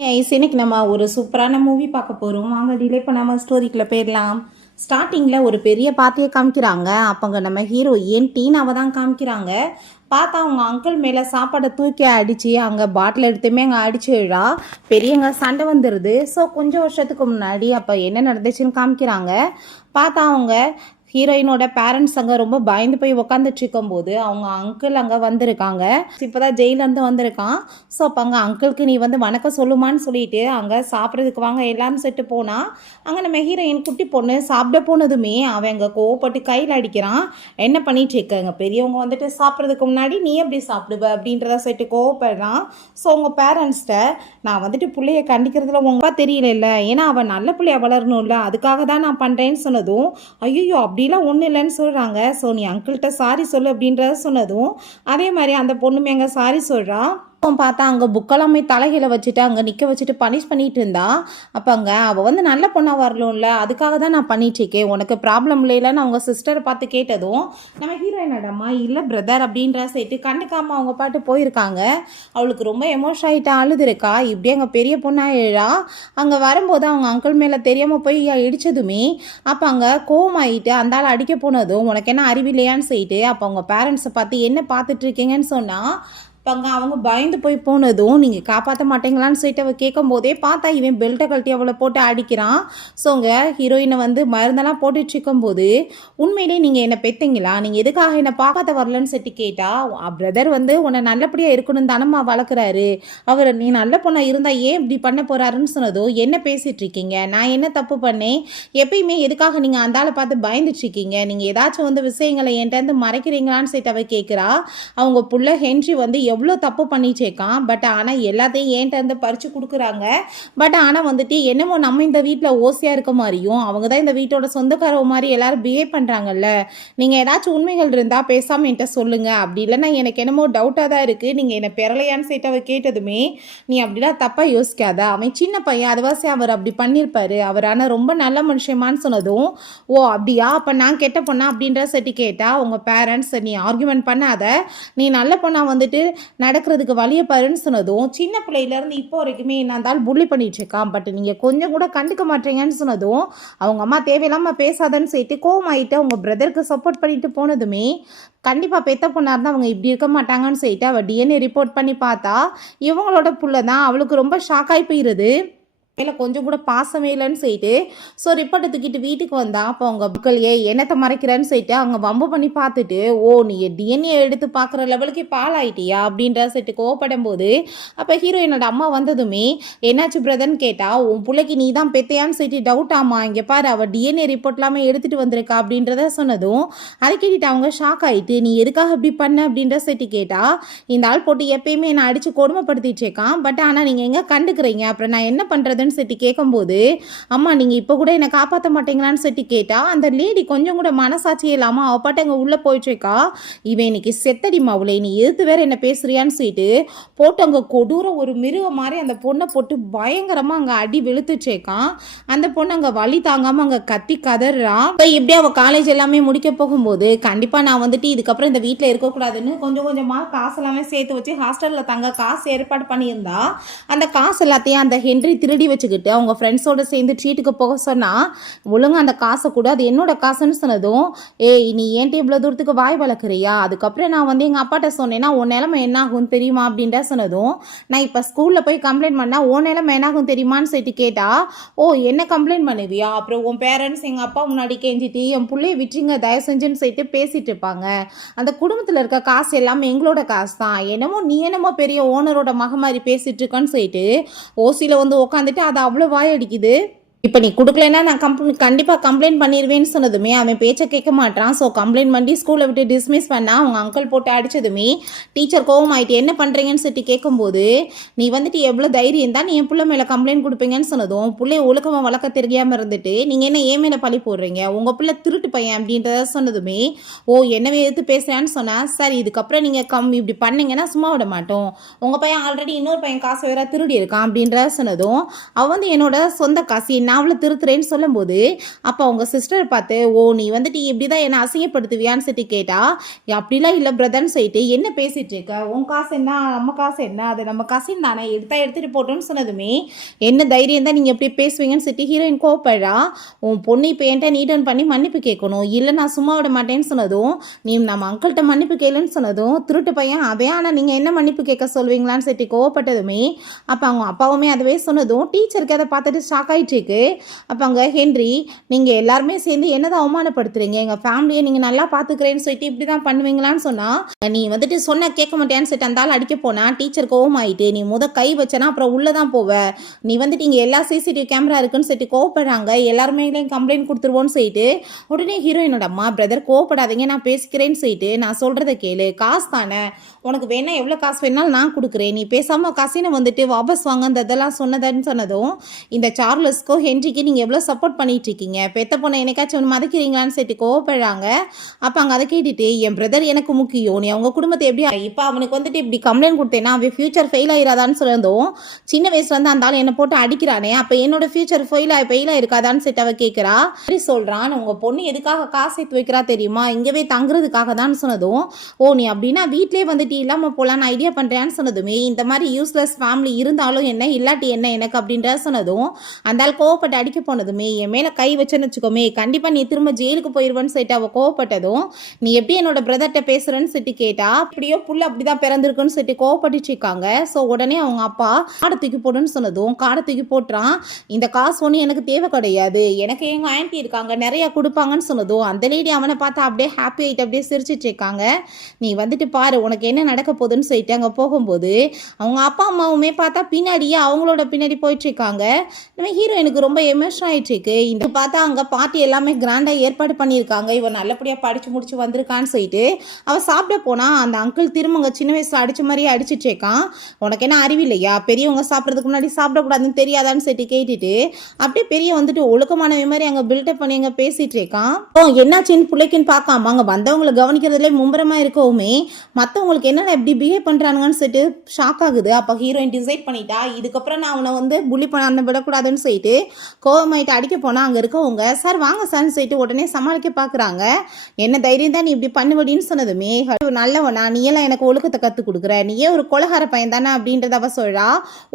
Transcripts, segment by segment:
இன்னைக்கு நம்ம ஒரு சூப்பரான மூவி பார்க்க போகிறோம். வாங்க டிலே பண்ணாமல் ஸ்டோரிக்குள்ளே போயிடலாம். ஸ்டார்டிங்கில் ஒரு பெரிய பாத்தியை காமிக்கிறாங்க. அப்போங்க நம்ம ஹீரோயின் டீனாவை தான் காமிக்கிறாங்க. பார்த்தா அவங்க அங்கிள் மேலே சாப்பாடை தூக்கி அடித்து அங்கே பாட்டில் எடுத்துமே அங்கே அடிச்சு விழா பெரியங்க சண்டை வந்துடுது. ஸோ கொஞ்சம் வருஷத்துக்கு முன்னாடி அப்போ என்ன நடந்துச்சுன்னு காமிக்கிறாங்க. பார்த்தா அவங்க ஹீரோயினோட பேரண்ட்ஸ் அங்கே ரொம்ப பயந்து போய் உக்காந்துட்டு இருக்கும்போது அவங்க அங்கிள் அங்கே வந்திருக்காங்க. இப்போ தான் ஜெயிலேருந்து வந்திருக்கான். ஸோ அப்போ அங்கே அங்கிளுக்கு நீ வந்து வணக்கம் சொல்லுமான்னு சொல்லிட்டு அங்கே சாப்பிட்றதுக்கு வாங்க எல்லாரும் செட்டு போனால் அங்கே நம்ம ஹீரோயின் குட்டி பொண்ணு சாப்பிட போனதுமே அவன் அங்கே கோவப்பட்டு கையில் அடிக்கிறான். என்ன பண்ணிட்டு இருக்காங்க பெரியவங்க வந்துட்டு சாப்பிட்றதுக்கு முன்னாடி நீ எப்படி சாப்பிடுவ அப்படின்றத செட்டு கோவப்படுறான். ஸோ உங்கள் பேரண்ட்ஸ்கிட்ட நான் வந்துட்டு பிள்ளைய கண்டிக்கிறதுல உங்கப்பா தெரியல, ஏன்னா அவன் நல்ல பிள்ளைய வளரணும்ல, அதுக்காக தான் நான் பண்ணுறேன்னு சொன்னதும் ஐயோ அப்படிலாம் ஒன்றும் இல்லைன்னு சொல்கிறாங்க. ஸோ நீ அங்கிள்கிட்ட சாரி சொல்லு அப்படின்றத சொன்னதும் அதே மாதிரி அந்த பொண்ணுமே அங்கே சாரி சொல்கிறான். பார்த்தா அங்கே புக்கெல்லாமே தலைகளை வச்சுட்டு அங்கே நிற்க வச்சுட்டு பனிஷ் பண்ணிட்டு இருந்தா. அப்போ அங்கே அவள் வந்து நல்ல பொண்ணாக வரலும்ல, அதுக்காக தான் நான் பண்ணிட்டுருக்கேன், உனக்கு ப்ராப்ளம் இல்லைன்னு அவங்க சிஸ்டரை பார்த்து கேட்டதும் நம்ம ஹீரோயினடம்மா இல்லை பிரதர் அப்படின்ற சைட்டு கண்டுக்காமல் அவங்க பாட்டு போயிருக்காங்க. அவளுக்கு ரொம்ப எமோஷன் ஆகிட்டு அழுதுருக்கா. இப்படி அங்கே பெரிய பொண்ணாக எழுறா. அங்கே வரும்போது அவங்க அங்கிள் மேலே தெரியாமல் போய் இடித்ததுமே அப்போ அங்கே கோவமாயிட்டு அந்த ஆள் அடிக்க போனதும் உனக்கு என்ன அறிவில்லையான்னு சொல்லிட்டு அப்போ அவங்க பேரண்ட்ஸை பார்த்து என்ன பார்த்துட்ருக்கீங்கன்னு சொன்னால் அங்கே அவங்க பயந்து போய் போனதும் நீங்கள் காப்பாற்ற மாட்டீங்களான்னு சொல்லிட்டு அவள் கேட்கும் போதே பார்த்தா இவன் பெல்ட்டை கழட்டி அவளை போட்டு அடிக்கிறான். ஸோ அங்கே ஹீரோயினை வந்து மருந்தெல்லாம் போட்டுட்டு இருக்கும்போது உண்மையிலே நீங்கள் என்னை பெற்றீங்களா, நீங்கள் எதுக்காக என்னை பார்க்காத வரலன்னு சொல்லிட்டு கேட்டால் பிரதர் வந்து உன்னை நல்லபடியாக இருக்கணும் தானம்மா வளர்க்குறாரு, அவர் நீ நல்ல பொண்ணாக இருந்தால் ஏன் இப்படி பண்ண போகிறாருன்னு சொன்னதும் என்ன பேசிகிட்டு இருக்கீங்க, நான் என்ன தப்பு பண்ணேன், எப்பயுமே எதுக்காக நீங்கள் அந்த ஆளை பார்த்து பயந்துட்டுருக்கீங்க, நீங்கள் ஏதாச்சும் வந்து விஷயங்களை என்கிட்ட மறைக்கிறீங்களான்னு சொல்லிட்டு அவள் கேட்குறா. அவங்க புள்ள ஹென்றி வந்து எவ்வளோ தப்பு பண்ணிச்சேக்கான். பட் ஆனால் எல்லாத்தையும் ஏன்ட்ட இருந்து பறித்து கொடுக்குறாங்க. பட் ஆனால் வந்துட்டு என்னமோ நம்ம இந்த வீட்டில் ஓசியாக இருக்க மாதிரியும் அவங்க தான் இந்த வீட்டோட சொந்தக்காரவ மாதிரி எல்லாரும் பிஹேவ் பண்ணுறாங்கல்ல, நீங்கள் ஏதாச்சும் உண்மைகள் இருந்தால் பேசாமல் என்கிட்ட சொல்லுங்கள், அப்படி இல்லைன்னா எனக்கு என்னமோ டவுட்டாக தான் இருக்குது, நீங்கள் என்னை பெறலையான்னு சொல்லிட்டு அவள் கேட்டதுமே நீ அப்படிலாம் தப்பாக யோசிக்காத, அவன் சின்ன பையன் அதுவாசி அவர் அப்படி பண்ணியிருப்பாரு, அவர் ஆனால் ரொம்ப நல்ல மனுஷமானு சொன்னதும் ஓ அப்படியா அப்போ நான் கெட்ட பொண்ணா அப்படின்ற சட்டி கேட்டால் உங்கள் பேரண்ட்ஸ் நீ ஆர்குமெண்ட் பண்ணாத, நீ நல்ல பொண்ணா வந்துட்டு நடக்கிறதுக்கு வழியை பாருன்னு சொன்னதும் சின்ன பிள்ளையிலேருந்து இப்போ வரைக்குமே நான் தான் புள்ளி பண்ணிட்டு இருக்கான், பட் நீங்கள் கொஞ்சம் கூட கண்டுக்க மாட்டீங்கன்னு சொன்னதும் அவங்க அம்மா தேவையில்லாமல் பேசாதன்னு சொல்லிட்டு கோவமாயிட்டு அவங்க பிரதருக்கு சப்போர்ட் பண்ணிட்டு போனதுமே கண்டிப்பாக பெத்த பொண்ணாக இருந்தால் அவங்க இப்படி இருக்க மாட்டாங்கன்னு சொல்லிட்டு அவள் டிஎன்ஏ ரிப்போர்ட் பண்ணி பார்த்தா இவங்களோட புள்ள தான். அவளுக்கு ரொம்ப ஷாக் ஆகி போயிடுது. இல்லை கொஞ்சம் கூட பாசமே இல்லைன்னு சொல்லிட்டு ஸோ ரிப்போர்ட்டை தூக்கிட்டு வீட்டுக்கு வந்தா. அப்போ அவங்க புக்கள் என்னத்தை மறைக்கிறேன்னு சொல்லிட்டு அவங்க வம்பு பண்ணி பார்த்துட்டு ஓ நீ டிஎன்ஏ எடுத்து பார்க்குற லெவலுக்கு பால் ஆகிட்டியா அப்படின்ற சொல்லிட்டு கோவப்படும் போது அப்போ ஹீரோயினோட அம்மா வந்ததுமே என்னாச்சு பிரதர்ன்னு கேட்டால் உன் பிள்ளைக்கு நீ தான் பெத்தையான்னு சொல்லிட்டு டவுட் ஆமா, இங்கே பாரு அவள் டிஎன்ஏ ரிப்போர்ட் எல்லாமே எடுத்துகிட்டு வந்திருக்கா அப்படின்றத சொன்னதும் அதை கேட்டுட்டு அவங்க ஷாக் ஆகிட்டு நீ எதுக்காக இப்படி பண்ண அப்படின்ற சொல்லிட்டு கேட்டால் இந்த ஆள் போட்டு எப்பயுமே என்னை அடித்து கொடுமைப்படுத்திட்டு இருக்கான், பட் ஆனால் நீங்கள் எங்கே கண்டுக்கிறீங்க, அப்புறம் நான் என்ன பண்ணுறது சொல்லி கேட்கும்போது அம்மா நீங்க இப்ப கூட என்ன காப்பாற்ற மாட்டீங்களான்னு சொல்லி கேட்டா அந்த லேடி கொஞ்சம் கூட மனசாட்சியே இல்லாம அவ பாட்டு அங்க உள்ள போயிட்டு இருக்கா. இவன் இன்னைக்கு செத்தடி மாவுளை நீ எதிர்த்து வேற என்ன பேசுறியான்னு சொல்லிட்டு போட்டு அங்க கொடூர ஒரு மிருக மாதிரி அந்த பொண்ணை போட்டு பயங்கரமா அங்க அடி வெளுத்துச்சேக்கான். அந்த பொண்ணு அங்க வலி தாங்காம அங்க கத்தி கதறான். இப்படி அவ காலேஜ் எல்லாமே முடிக்க போகும்போது கண்டிப்பா நான் வந்துட்டு இதுக்கப்புறம் இந்த வீட்டில் இருக்கக்கூடாதுன்னு கொஞ்சம் கொஞ்சமா காசு எல்லாமே சேர்த்து வச்சு ஹாஸ்டல்ல தங்க காசு ஏற்பாடு பண்ணியிருந்தா. அந்த காசு எல்லாத்தையும் அந்த ஹென்றி திருடி வச்சுக்கிட்டு அவங்க ஃப்ரெண்ட்ஸோடு சேர்ந்து ட்ரீட்டுக்கு போக சொன்னால் ஒழுங்காக அந்த காசை கூட அது என்னோட காசுன்னு சொன்னதும் ஏய் நீ ஏன்ட்டு இவ்வளோ தூரத்துக்கு வாய் வளர்க்குறியா, அதுக்கப்புறம் நான் வந்து எங்கள் அப்பாட்ட சொன்னேன்னா உன் நிலைமை என்ன ஆகும் தெரியுமா அப்படின்ற சொன்னதும் நான் இப்போ ஸ்கூலில் போய் கம்ப்ளைண்ட் பண்ணால் உன் நிலைமை என்ன ஆகும் தெரியுமான்னு சொல்லிட்டு கேட்டால் ஓ என்ன கம்ப்ளைண்ட் பண்ணுவியா, அப்புறம் உன் பேரண்ட்ஸ் எங்கள் அப்பா முன்னாடி கெஞ்சிட்டு என் பிள்ளைய விட்டுருங்க தயவு செஞ்சுன்னு சொல்லிட்டு பேசிட்டு இருப்பாங்க, அந்த குடும்பத்தில் இருக்க காசு எல்லாமே எங்களோட காசு தான், என்னமோ நீ என்னமோ பெரிய ஓனரோட மக மாதிரி பேசிட்டு இருக்கன்னு சொல்லிட்டு ஓசியில் வந்து உட்காந்துட்டு அது அவ்வளோ வாயடிக்குது. இப்போ நீ கொடுக்கலன்னா நான் கண்டிப்பாக கம்ப்ளைண்ட் பண்ணிடுவேன்னு சொன்னதுமே அவன் பேச்சை கேட்க மாட்டான். ஸோ கம்ப்ளைண்ட் பண்ணி ஸ்கூலை விட்டு டிஸ்மிஸ் பண்ணால் அவங்க அங்கிள் போட்டு அடித்ததுமே டீச்சர் கோவம் ஆகிட்டு என்ன பண்ணுறீங்கன்னு சொல்லிட்டு கேட்கும்போது நீ வந்துட்டு எவ்வளோ தைரியம் தான் நீ என் பிள்ளை மேலே கம்ப்ளைண்ட் கொடுப்பீங்கன்னு சொன்னதும் பிள்ளைய ஒழுக்கமாக வளர்க்க தெரியாமல் இருந்துட்டு நீங்கள் என்ன ஏன் மேலே பழி போடுறீங்க, உங்கள் பிள்ளை திருட்டு பையன் அப்படின்றத சொன்னதுமே ஓ என்னவே எடுத்து பேசுகிறான்னு சொன்னால் சரி இதுக்கப்புறம் நீங்கள் இப்படி பண்ணீங்கன்னா சும்மா விட மாட்டோம், உங்கள் பையன் ஆல்ரெடி இன்னொரு பையன் காசு வேற திருடி இருக்கான் அப்படின்றத சொன்னதும் அவன் வந்து என்னோட சொந்த காசு என்ன நான் அவளை திருத்துறேன்னு சொல்லும்போது அப்போ அவங்க சிஸ்டர் பார்த்து, ஓ நீ வந்துட்டு இப்படி தான் என்னை அசிங்கப்படுத்துவியான்னு சொல்லிட்டு கேட்டா, அப்படிலாம் இல்லை பிரதர்ன்னு சொல்லிட்டு என்ன பேசிட்டு இருக்க, உன் காசு என்ன நம்ம காசு என்ன, அது நம்ம கசின் தானே எடுத்துகிட்டு போட்டோன்னு சொன்னதுமே என்ன தைரியம் தான் நீங்கள் எப்படி பேசுவீங்கன்னு சொல்லிட்டு ஹீரோயின் கோவப்படுறா. உன் பொண்ணு இப்போ என்கிட்ட நீட்டன் பண்ணி மன்னிப்பு கேட்கணும், இல்லை நான் சும்மா விட மாட்டேன்னு சொன்னதும், நீ நம்ம அங்கிள்கிட்ட மன்னிப்பு கேளுன்னு சொன்னதும் திருட்டு பையன் அதே ஆனால் நீங்கள் என்ன மன்னிப்பு கேட்க சொல்வீங்களான்னு சொல்லிட்டு கோவப்பட்டதுமே அப்போ அவங்க அப்பாவுமே அதுவே சொன்னதும் டீச்சருக்கு அதை பார்த்துட்டு ஷாக் ஆகிட்டு இருக்கு. அப்போ அங்கே ஹென்றி, நீங்கள் எல்லாருமே சேர்ந்து என்னதான் அவமானப்படுத்துறீங்க, எங்கள் ஃபேமிலியை நீங்கள் நல்லா பார்த்துக்கிறேன்னு சொல்லிட்டு இப்படி தான் பண்ணுவீங்களான்னு சொன்னால், நீ வந்துட்டு சொன்ன கேட்க மாட்டேன்னு சொல்லிட்டு அந்த ஆள் அடிக்க போனால் டீச்சர் கோவமாயிட்டு, நீ கை வச்சனா அப்புறம் உள்ளே தான் போவ, நீ வந்துட்டு இங்கே எல்லா சிசிடிவி கேமரா இருக்குன்னு சொல்லிட்டு கோவப்படுறாங்க, எல்லாருமே கம்ப்ளைண்ட் கொடுத்துருவோன்னு சொல்லிட்டு உடனே ஹீரோயினோட அம்மா, பிரதர் கோவப்படாதீங்க நான் பேசிக்கிறேன்னு சொல்லிட்டு, நான் சொல்கிறத கேளு, காசு தானே உனக்கு வேணா எவ்வளோ காசு வேணாலும் நான் கொடுக்குறேன், நீ பேசாமல் கசினை வந்துட்டு வாபஸ் வாங்க அந்த இதெல்லாம் சொன்னதுன்னு சொன்னதும், இந்த சார்லஸ்க்கோ ஹென்ரிக்கு நீங்கள் எவ்வளோ சப்போர்ட் பண்ணிட்டு இருக்கீங்க, பெத்த பொண்ணை என்னைக்காச்சும் ஒன்று மதிக்கிறீங்களான்னு சொல்லிட்டு கோவப்படுறாங்க. அப்போ அங்கே அதை கேட்டுட்டு, என் பிரதர் எனக்கு முக்கியம், நீ அவங்க குடும்பத்தை எப்படி இப்போ அவனுக்கு வந்துட்டு இப்படி கம்ப்ளைண்ட் கொடுத்தேன்னா அவன் ஃபியூச்சர் ஃபெயில் ஆயிராதான்னு சொன்னதும், சின்ன வயசுல இருந்து அந்த ஆள் என்னை போட்டு அடிக்கிறானே, அப்போ என்னோட ஃபியூச்சர் ஃபெயில் ஆயிருக்காதான்னு சொல்லிட்டு அவ கேட்குறா. சரி சொல்கிறான், உங்கள் பொண்ணு எதுக்காக காசு சேர்த்து வைக்கிறா தெரியுமா, இங்கேவே தங்குறதுக்காக தான் சொன்னதும், ஓ நீ அப்படின்னா வீட்டிலே வந்துட்டு இல்லாமல் போகலான்னு ஐடியா பண்ணுறேன்னு சொன்னதுமே, இந்த மாதிரி யூஸ்லெஸ் ஃபேமிலி இருந்தாலும் என்ன இல்லாட்டி என்ன எனக்கு அப்படின்ற சொன்னதும், அந்த ஆள் கோவப்பட்டு அடிக்க போனதுமே, என் மேலே கை வச்சேன்னு வச்சுக்கோமே கண்டிப்பாக நீ திரும்ப ஜெயிலுக்கு போயிடுவேன்னு சொல்லிட்டு அவள் கோவப்பட்டதும், நீ எப்படி என்னோட பிரதர்கிட்ட பேசுகிறேன்னு சொல்லிட்டு கேட்டா, அப்படியோ புள்ள அப்படிதான் பிறந்திருக்குன்னு சொல்லிட்டு கோவப்பட்டுட்டு இருக்காங்க. ஸோ உடனே அவங்க அப்பா காடை தூக்கி போடுன்னு சொன்னதும் காடை தூக்கி போட்டுறான். இந்த காசு ஒன்று எனக்கு தேவை கிடையாது, எனக்கு எங்கள் ஆன்ட்டி இருக்காங்க நிறைய கொடுப்பாங்கன்னு சொன்னதும், அந்த லேடி அவனை பார்த்தா அப்படியே ஹாப்பி ஆகிட்டு அப்படியே சிரிச்சிட்டு இருக்காங்க. நீ வந்துட்டு பாரு உனக்கு என்ன நடக்க போகுதுன்னு சொல்லிட்டு அங்கே போகும்போது அவங்க அப்பா அம்மாவுமே பார்த்தா பின்னாடியே அவங்களோட பின்னாடி போயிட்டு இருக்காங்க. நம்ம ஹீரோயினுக்கு ரொம்ப எமோஷன் ஆயிட்டு இருக்கு. இந்த பார்த்தா அங்கே பார்ட்டி எல்லாமே கிராண்டாக ஏற்பாடு பண்ணியிருக்காங்க, இவன் நல்லபடியாக படித்து முடிச்சு வந்திருக்கான்னு சொல்லிட்டு அவள் சாப்பிட போனால் அந்த அங்கிள் திரும்பங்க சின்ன வயசில் அடித்த மாதிரியே அடிச்சுட்டு இருக்கான். உனக்கு என்ன அறிவில்லையா, பெரியவங்க சாப்பிட்றதுக்கு முன்னாடி சாப்பிடக்கூடாதுன்னு தெரியாதான்னு சொல்லிட்டு கேட்டுட்டு அப்படியே பெரிய வந்துட்டு ஒழுக்கமானவை மாதிரி அங்கே பில்டப் பண்ணி அங்கே பேசிட்டு இருக்கான். ஓ என்னாச்சுன்னு பிள்ளைக்குன்னு பார்க்காம அங்கே வந்தவங்களை கவனிக்கிறதுலே மும்பரமாக இருக்கவுமே மற்றவங்களுக்கு என்னென்ன எப்படி பிஹேவ் பண்ணுறானுங்கன்னு சொல்லிட்டு ஷாக் ஆகுது. அப்போ ஹீரோயின் டிசைட் பண்ணிட்டா, இதுக்கப்புறம் நான் அவனை புள்ளி பண்ண விடக்கூடாதுன்னு சொல்லிட்டு கோவமாயிட்டு அடிக்க போனால் அங்கே இருக்கவங்க, சார் வாங்க சார்னு சொல்லிட்டு உடனே சமாளிக்க பார்க்குறாங்க. என்ன தைரியம் தான் நீ இப்படி பண்ணுவடின்னு சொன்னதுமே, நல்லவனா நீ எல்லாம் எனக்கு ஒழுக்கத்தை கற்றுக் கொடுக்குற, நீயே ஒரு கொலகார பையன் தானே அப்படின்றத அவ சொல்கிறா.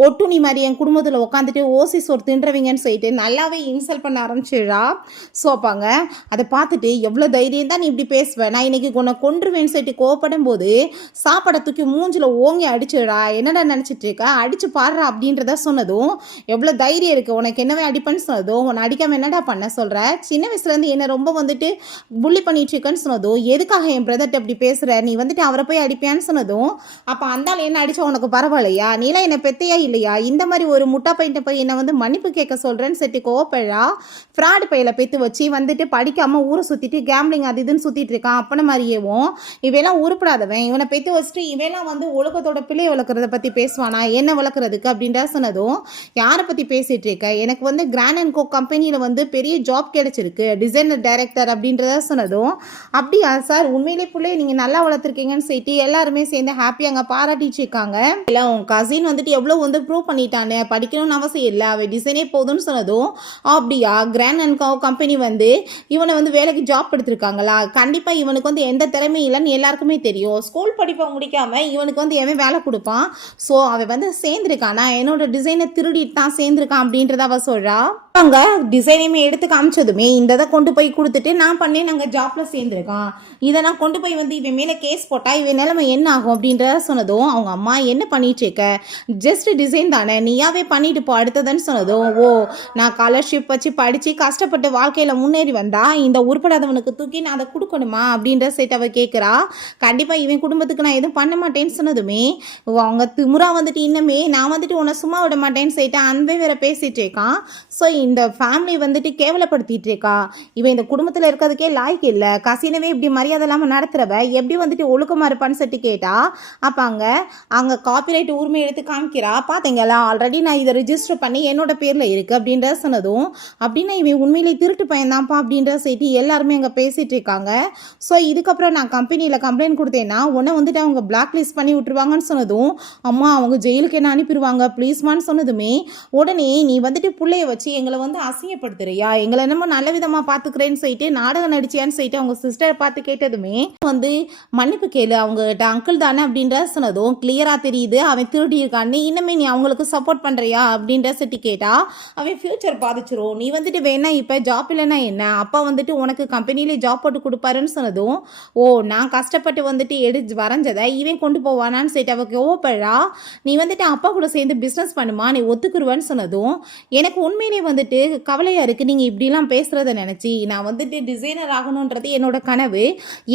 ஒட்டு நீ மாதிரி என் குடும்பத்தில் உட்காந்துட்டு ஓசி சோறு தின்றவங்கன்னு சொல்லிட்டு நல்லாவே இன்சல்ட் பண்ண ஆரம்பிச்சிடுறா. ஸோ அப்பாங்க அதை பார்த்துட்டு எவ்வளோ தைரியம் தான் நீ இப்படி பேசுவேன், நான் இன்னைக்கு உன்னை கொன்றுவேன்னு சொல்லிட்டு கோவப்படும் போது சாப்பாடை தூக்கி மூஞ்சில் ஓங்கி அடிச்சிடா, என்னடா நினச்சிட்டு இருக்க, அடிச்சு பாடுறா அப்படின்றத சொன்னதும், எவ்வளோ தைரியம் இருக்குது உனக்கு என்னவே அடிப்பேன்னு சொன்னதும், உன்னை அடிக்காமல் என்னடா பண்ண சொல்கிற, சின்ன வயசுலேருந்து என்னை ரொம்ப புள்ளி பண்ணிட்டு இருக்கேன்னு சொன்னதும், எதுக்காக என் பிரதர்ட்ட அப்படி பேசுகிற, நீ அவரை போய் அடிப்பியான்னு சொன்னதும், அப்போ அந்தாள் என்ன அடித்தா உனக்கு பரவாயில்லையா, நீலாம் என்னை பெத்தையா இல்லையா, இந்த மாதிரி ஒரு முட்டா பையன்ட்ட போய் என்னை மன்னிப்பு கேட்க சொல்கிறேன்னு சொல்லிட்டு கோவப்பழா. ஃப்ராடு பையில பெற்று வச்சு படிக்காமல் ஊரை சுற்றிட்டு கேம்பிளிங் அது இதுன்னு சுற்றிட்டு இருக்கான். அப்பன மாதிரியேவும் இவையெல்லாம் உருப்படாதவன், இவனை பெற்று வச்சுட்டு இவையெல்லாம் ஒழுக்கத்தோட பிள்ளையை வளர்க்குறத பற்றி பேசுவானா, என்ன வளர்க்குறதுக்கு அப்படின்ற சொன்னதும், யாரை பற்றி பேசிகிட்டு இருக்க, எனக்கு கிராண்ட் அண்ட் கோ கம்பெனியில் பெரிய ஜாப் கிடைச்சிருக்கு, டிசைனர் டைரக்டர் அப்படின்றத சொன்னதும், அப்படியா சார் உண்மையிலே பிள்ளையை நீங்கள் நல்லா வளர்த்துருக்கீங்கன்னு சொல்லிட்டு எல்லாருமே சேர்ந்து ஹாப்பியாக அங்கே பாராட்டிட்டு இருக்காங்க. இல்லை உன் கசின் எவ்வளோ ப்ரூவ் பண்ணிட்டானே, படிக்கணும்னு அவசியம் இல்லை, அவள் டிசைனே போதும்னு சொன்னதும், அப்படியா கிராண்ட் அண்ட் கோ கம்பெனி இவனை வேலைக்கு ஜாப் எடுத்திருக்காங்களா, கண்டிப்பாக இவனுக்கு எந்த திறமையும் இல்லைன்னு எல்லாருக்குமே தெரியும், ஸ்கூல் படிப்பை முடிக்காமல் இவனுக்கு எவன் வேலை கொடுப்பான், ஸோ அவன் சேர்ந்துருக்கானா, என்னோட டிசைனை திருடிட்டு தான் சேர்ந்துருக்கான் அப்படின்றத அவ சொல்கிறா. அவங்க டிசைனையுமே எடுத்து காமிச்சதுமே, இந்த இதை கொண்டு போய் கொடுத்துட்டு நான் பண்ணேன் நாங்கள் ஜாப்பில் சேர்ந்துருக்கான், இதை நான் கொண்டு போய் இவன் மேலே கேஸ் போட்டால் இவன் நிலைமை என்ன ஆகும் அப்படின்றத சொன்னதும், அவங்க அம்மா என்ன பண்ணிட்டு இருக்க, ஜஸ்ட் டிசைன் தானே நீயாவே பண்ணிட்டு போ அடுத்ததுன்னு சொன்னதும், ஓ நான் ஸ்காலர்ஷிப் வச்சு படித்து கஷ்டப்பட்டு வாழ்க்கையில் முன்னேறி வந்தா இந்த உருப்படாதவனுக்கு தூக்கி நான் அதை கொடுக்கணுமா அப்படின்ற சேட்டை அவ கேட்குறா. கண்டிப்பாக இவன் குடும்பத்துக்கு நான் எதுவும் பண்ண மாட்டேன்னு சொன்னதுமே, அவங்க திமுறா இன்னுமே நான் உன்னை சும்மா விட மாட்டேன்னு சொல்லிட்டு அந்த வேற பேசிட்டு இருக்கான். ஸோ இந்த ஃபேமிலி கேவலப்படுத்திட்டு இருக்கா, இவன் இந்த குடும்பத்தில் இருக்கிறதுக்கே லாய்க்கு இல்லை, கசினவே இப்படி மரியாதை இல்லாமல் நடத்துறவ எப்படி ஒழுக்கமாக இருப்பான்னு சொல்லிட்டு கேட்டா. அப்போ அங்கே காப்பிரைட் உரிமை எடுத்து காமிக்கிறா, பார்த்தீங்களா ஆல்ரெடி நான் இதை ரிஜிஸ்டர் பண்ணி என்னோட பேரில் இருக்குது அப்படின்ற சொன்னதும், அப்படின்னா இவன் உண்மையிலே திருட்டு பையன்தான்ப்பா அப்படின்ற செய்தி எல்லாருமே அங்கே பேசிகிட்டு இருக்காங்க. ஸோ இதுக்கப்புறம் நான் கம்பெனியில் கம்ப்ளைண்ட் கொடுத்தேன்னா உன்னை அவங்க பிளாக் லிஸ்ட் பண்ணி விட்டுருவாங்கன்னு சொன்னதும், அம்மா அவங்க ஜெயிலுக்கு என்ன அனுப்பிடுவாங்க ப்ளீஸ்மான்னு சொன்னதுமே, உடனே நீ பிள்ளைய வச்சு எங்களை எங்களை வந்து அசிங்கப்படுத்துறியா, எங்களை என்னமோ நல்ல விதமாக பார்த்துக்கிறேன்னு சொல்லிட்டு நாடகம் நடிச்சியான்னு சொல்லிட்டு அவங்க சிஸ்டரை பார்த்து கேட்டதுமே வந்து மன்னிப்பு கேளு அவங்ககிட்ட, அங்கிள் தானே அப்படின்ற சொன்னதும் கிளியராக தெரியுது அவன் திருடி இருக்கான்னு. இன்னுமே நீ அவங்களுக்கு சப்போர்ட் பண்ணுறியா அப்படின்ற சிட்டி கேட்டா அவன் ஃப்யூச்சர் பாதிச்சிரும், நீ வந்துட்டு வேணா இப்போ ஜாப் இல்லைன்னா என்ன, அப்பா வந்துட்டு உனக்கு கம்பெனிலே ஜாப் போட்டு கொடுப்பாருன்னு சொன்னதும் ஓ நான் கஷ்டப்பட்டு வந்துட்டு வரைஞ்சதை இவன் கொண்டு போவானான்னு சொல்லிட்டு அவ கோவப்படுறா. நீ வந்துட்டு அப்பா கூட சேர்ந்து பிஸ்னஸ் பண்ணுமா, நீ ஒத்துக்குருவான்னு சொன்னதும் எனக்கு உண்மையிலே வந்துட்டு கவலையாக இருக்குது நீங்கள் இப்படிலாம் பேசுகிறத நினச்சி. நான் வந்துட்டு டிசைனர் ஆகணுன்றது என்னோட கனவு,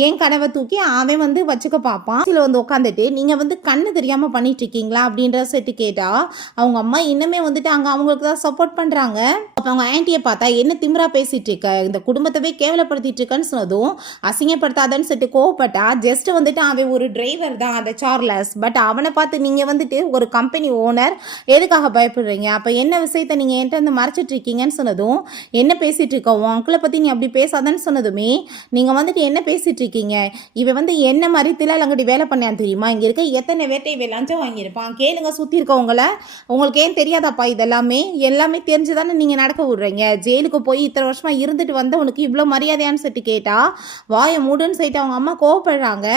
என் கனவை தூக்கி அவன் வந்து வச்சுக்க பார்ப்பான். இதில் வந்து உட்காந்துட்டு நீங்கள் வந்து கண்ணு தெரியாமல் பண்ணிட்டு இருக்கீங்களா அப்படின்ற செட்டு கேட்டால் அவங்க அம்மா இன்னுமே வந்துட்டு அங்கே அவங்களுக்கு தான் சப்போர்ட் பண்ணுறாங்க. அப்போ அவங்க ஆன்ட்டியை பார்த்தா என்ன திமிரா பேசிகிட்டு இருக்க, இந்த குடும்பத்தவே கேவலப்படுத்திட்டு இருக்கன்னு சொன்னதும் அசிங்கப்படுத்தாதன்னு சொல்லிட்டு கோவப்பட்டா. ஜஸ்ட் வந்துட்டு அவன் ஒரு டிரைவர் தான் அந்த சார்லஸ், பட் அவனை பார்த்து நீங்கள் வந்துட்டு ஒரு கம்பெனி ஓனர் எதுக்காக பயப்படுறீங்க, அப்போ என்ன விஷயத்த நீங்கள் என்கிட்ட வந்து மறைச்சிட்டு இருக்கீங்கன்னு சொன்னதும் என்ன பேசிகிட்டு இருக்கோம் உன் அங்கிளை பற்றி நீ அப்படி பேசாதன்னு சொன்னதுமே நீங்கள் வந்துட்டு என்ன பேசிகிட்டு இருக்கீங்க, இவன் வந்து என்ன மாதிரி தில்லாலங்கடி வேலை பண்ணான்னு தெரியுமா, இங்கே இருக்க எத்தனை வேட்டை இவன் லஞ்சம் வாங்கியிருப்பான் கேளுங்க சுற்றி இருக்கவங்கள, உங்களுக்கு ஏன் தெரியாதாப்பா இதெல்லாமே, எல்லாமே தெரிஞ்சு தானே நீங்கள் நடக்க விடுறீங்க, ஜெயிலுக்கு போய் இத்தனை வருஷமாக இருந்துட்டு வந்த உனக்கு இவ்வளோ மரியாதையான்னு சொல்லிட்டு கேட்டா வாயை மூடுன்னு சொல்லிட்டு அவங்க அம்மா கோவப்படுறாங்க.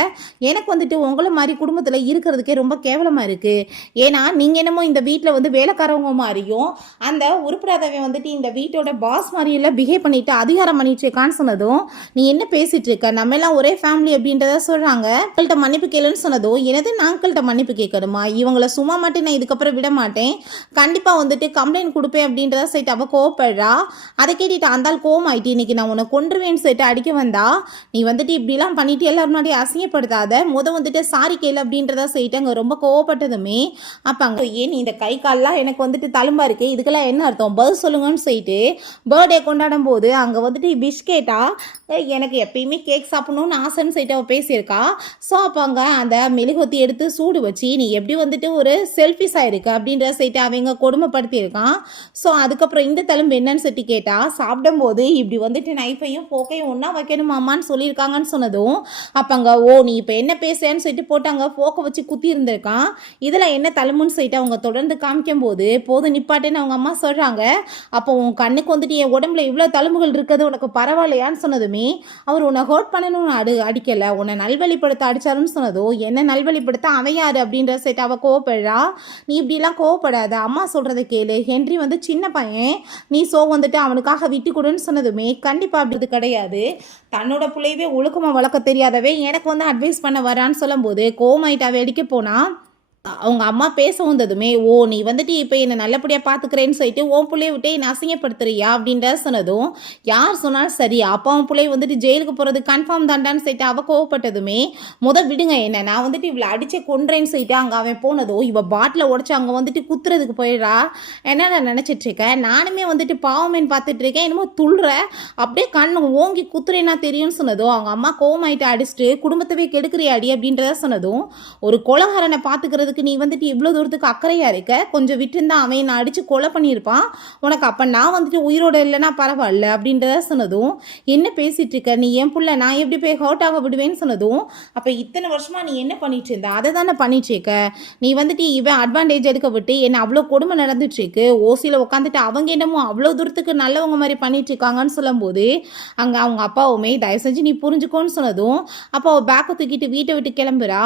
எனக்கு வந்துட்டு உங்களை மாதிரி குடும்பத்தில் இருக்கிறதுக்கே ரொம்ப கேவலமாக இருக்குது, ஏன்னா நீங்கள் என்னமோ இந்த வீட்டில் வந்து வேலைக்காரவங்க மாதிரியும் அந்த உருப்படாதவன் வந்துட்டு இந்த வீட்டோட பாஸ் மாதிரியெல்லாம் பிஹேவ் பண்ணிட்டு அதிகாரம் பண்ணிட்டு இருக்கான்னு சொன்னதும் நீ என்ன பேசிட்டு இருக்க, நம்ம எல்லாம் ஒரே ஃபேமிலி அப்படின்றத சொல்கிறாங்க. அங்கிள்கிட்ட மன்னிப்பு கேளுன்னு சொன்னதும் எனது நான் அங்கிள்கிட்ட மன்னிப்பு கேட்கணுமா, இவங்களை சும்மா மட்டும் நான் இதுக்கப்புறம் விட மாட்டேன், கண்டிப்பாக வந்துட்டு கம்ப்ளைண்ட் கொடுப்பேன் அப்படின்றத சைட்டு அவள் கோவப்படுறா. அதை கேட்டுட்டு அந்தால் கோவம் ஆயிட்டு இன்னைக்கு நான் உன்னை கொன்றுவேன்னு சொல்லிட்டு அடிக்க வந்தா, நீ வந்துட்டு இப்படிலாம் பண்ணிட்டு எல்லாரும் முன்னாடி அசிங்கப்படுத்தாத, வந்துட்டு சாரி கேளு அப்படின்றத சொல்லிட்டு அங்கே ரொம்ப கோவப்பட்டதுமே அப்போ அங்கே ஏன் இந்த கை கால்லாம் எனக்கு வந்துட்டு தழும்பா இருக்கு, இதுக்கெல்லாம் என்ன அர்த்தம் பதில் சொல்லுங்கன்னு சொல்லிட்டு பர்த்டே கொண்டாடும் போது அங்கே வந்துட்டு பிஸ்கெட்டா எனக்கு எப்பயுமே கேக் சாப்பிடணும்னு ஆசைன்னு சொல்லிட்டு அவள் பேசியிருக்கா. ஸோ அப்போ அங்கே அந்த மெழுகுவத்தி எடுத்து சூடு வச்சு நீ எப்படி வந்துட்டு ஒரு செல்ஃபிஸாக இருக்கு அப்படின்ற சொல்லிட்டு அவங்க கொடுமைப்படுத்தியிருக்கான். ஸோ அதுக்கப்புறம் இந்த தழும்பு என்னன்னு சொல்லி கேட்டா சாப்பிடும்போது இப்படி வந்துட்டு நைஃபையும் போக்கையும் ஒன்றா வைக்கணுமாமான்னு சொல்லியிருக்காங்கன்னு சொன்னதும் அப்போ அங்கே ஓ நீ இப்போ என்ன பேசுறேன்னு சொல்லிட்டு போட்டு அங்கே போக்கை வச்சு குத்தி இருந்திருக்கான், இதில் என்ன தழும்புன்னு சொல்லிட்டு அவங்க தொடர்ந்து காமிக்கும் போது போதும் நிப்பாட்டேன்னு அவங்க அம்மா சொல்கிறாங்க. அப்போ உன் கண்ணுக்கு வந்துட்டு என் உடம்புல இவ்வளோ தழும்புகள் இருக்குது உனக்கு பரவாயில்லையான்னு சொன்னதுமே அவர் உன்னை ஹர்ட் பண்ணணும்னு அடிக்கலை, உன்னை நல்வழிப்படுத்த அடிச்சாருன்னு சொன்னதோ என்ன நல்வழிப்படுத்த அவன் யாரு அப்படின்ற செட் அவள் கோவப்படுறா. நீ இப்படிலாம் கோவப்படாத, அம்மா சொல்கிறத கேளு, ஹென்றி வந்து சின்ன பையன், நீ வந்துட்டு அவனுக்காக விட்டு கொடுன்னு சொன்னதுமே கண்டிப்பாக அப்படி கிடையாது, தன்னோட பிள்ளையவே ஒழுக்கமாக வளர்க்க தெரியாதவே எனக்கு வந்து அட்வைஸ் பண்ண வரான்னு சொல்லும்போது கோவமாயிட்டாவே அடிக்க போனா அவங்க அம்மா பேச வந்ததுமே ஓ நீ வந்துட்டு இப்போ என்னை நல்லபடியாக பார்த்துக்கிறேன்னு சொல்லிட்டு உன் பிள்ளைய விட்டு என்னை அசிங்கப்படுத்துறியா அப்படின்ற சொன்னதும் யார் சொன்னாலும் சரி அப்பா அவன் பிள்ளைய வந்துட்டு ஜெயிலுக்கு போகிறது கன்ஃபார்ம் தாண்டான்னு சொல்லிட்டு அவள் கோவப்பட்டதுமே விடுங்க என்ன, நான் வந்துட்டு இவ்வளோ அடிச்சே கொன்றேன்னு சொல்லிட்டு அங்கே அவன் போனதும் இவள் பாட்டில் உடச்சி அங்கே வந்துட்டு குத்துறதுக்கு போயிடுறா. என்ன நான் நினச்சிட்டு இருக்கேன், நானுமே வந்துட்டு பாவமேன்னு பார்த்துட்டு இருக்கேன், என்னமோ துள்ளுற அப்படியே கண்ணு ஓங்கி குத்துறேன்னா தெரியும்னு சொன்னதும் அவங்க அம்மா கோவமாயிட்டு அடிச்சுட்டு குடும்பத்தவே கெடுக்கிறியாடி அப்படின்றத சொன்னதும் ஒரு கொலகாரனை பார்த்துக்கிறது நீ வந்துட்டு இவ்வளோ தூரத்துக்கு அக்கறையா இருக்க, கொஞ்சம் விட்டுருந்தா அவன் நான் அடிச்சு கொலை பண்ணியிருப்பான் உனக்கு, அப்போ நான் வந்துட்டு உயிரோட இல்லைன்னா பரவாயில்ல அப்படின்றத சொன்னதும் என்ன பேசிட்டு இருக்க நீ என் புள்ள நான் எப்படி போய் ஹர்ட் ஆக விடுவேன்னு சொன்னதும் அப்போ இத்தனை வருஷமா நீ என்ன பண்ணிட்டு இருந்த அதை தானே பண்ணிட்டு இருக்க, நீ வந்துட்டு இவன் அட்வான்டேஜ் எடுக்க விட்டு என்ன அவ்வளோ கொடுமை நடந்துட்டு இருக்கு, ஓசியில் உட்காந்துட்டு அவங்க என்னமோ அவ்வளோ தூரத்துக்கு நல்லவங்க மாதிரி பண்ணிட்டு இருக்காங்கன்னு சொல்லும்போது அங்கே அவங்க அப்பாவுமே தயவு செஞ்சு நீ புரிஞ்சுக்கோன்னு சொன்னதும் அப்போ அவள் பேக்கை தூக்கிட்டு வீட்டை விட்டு கிளம்புறா.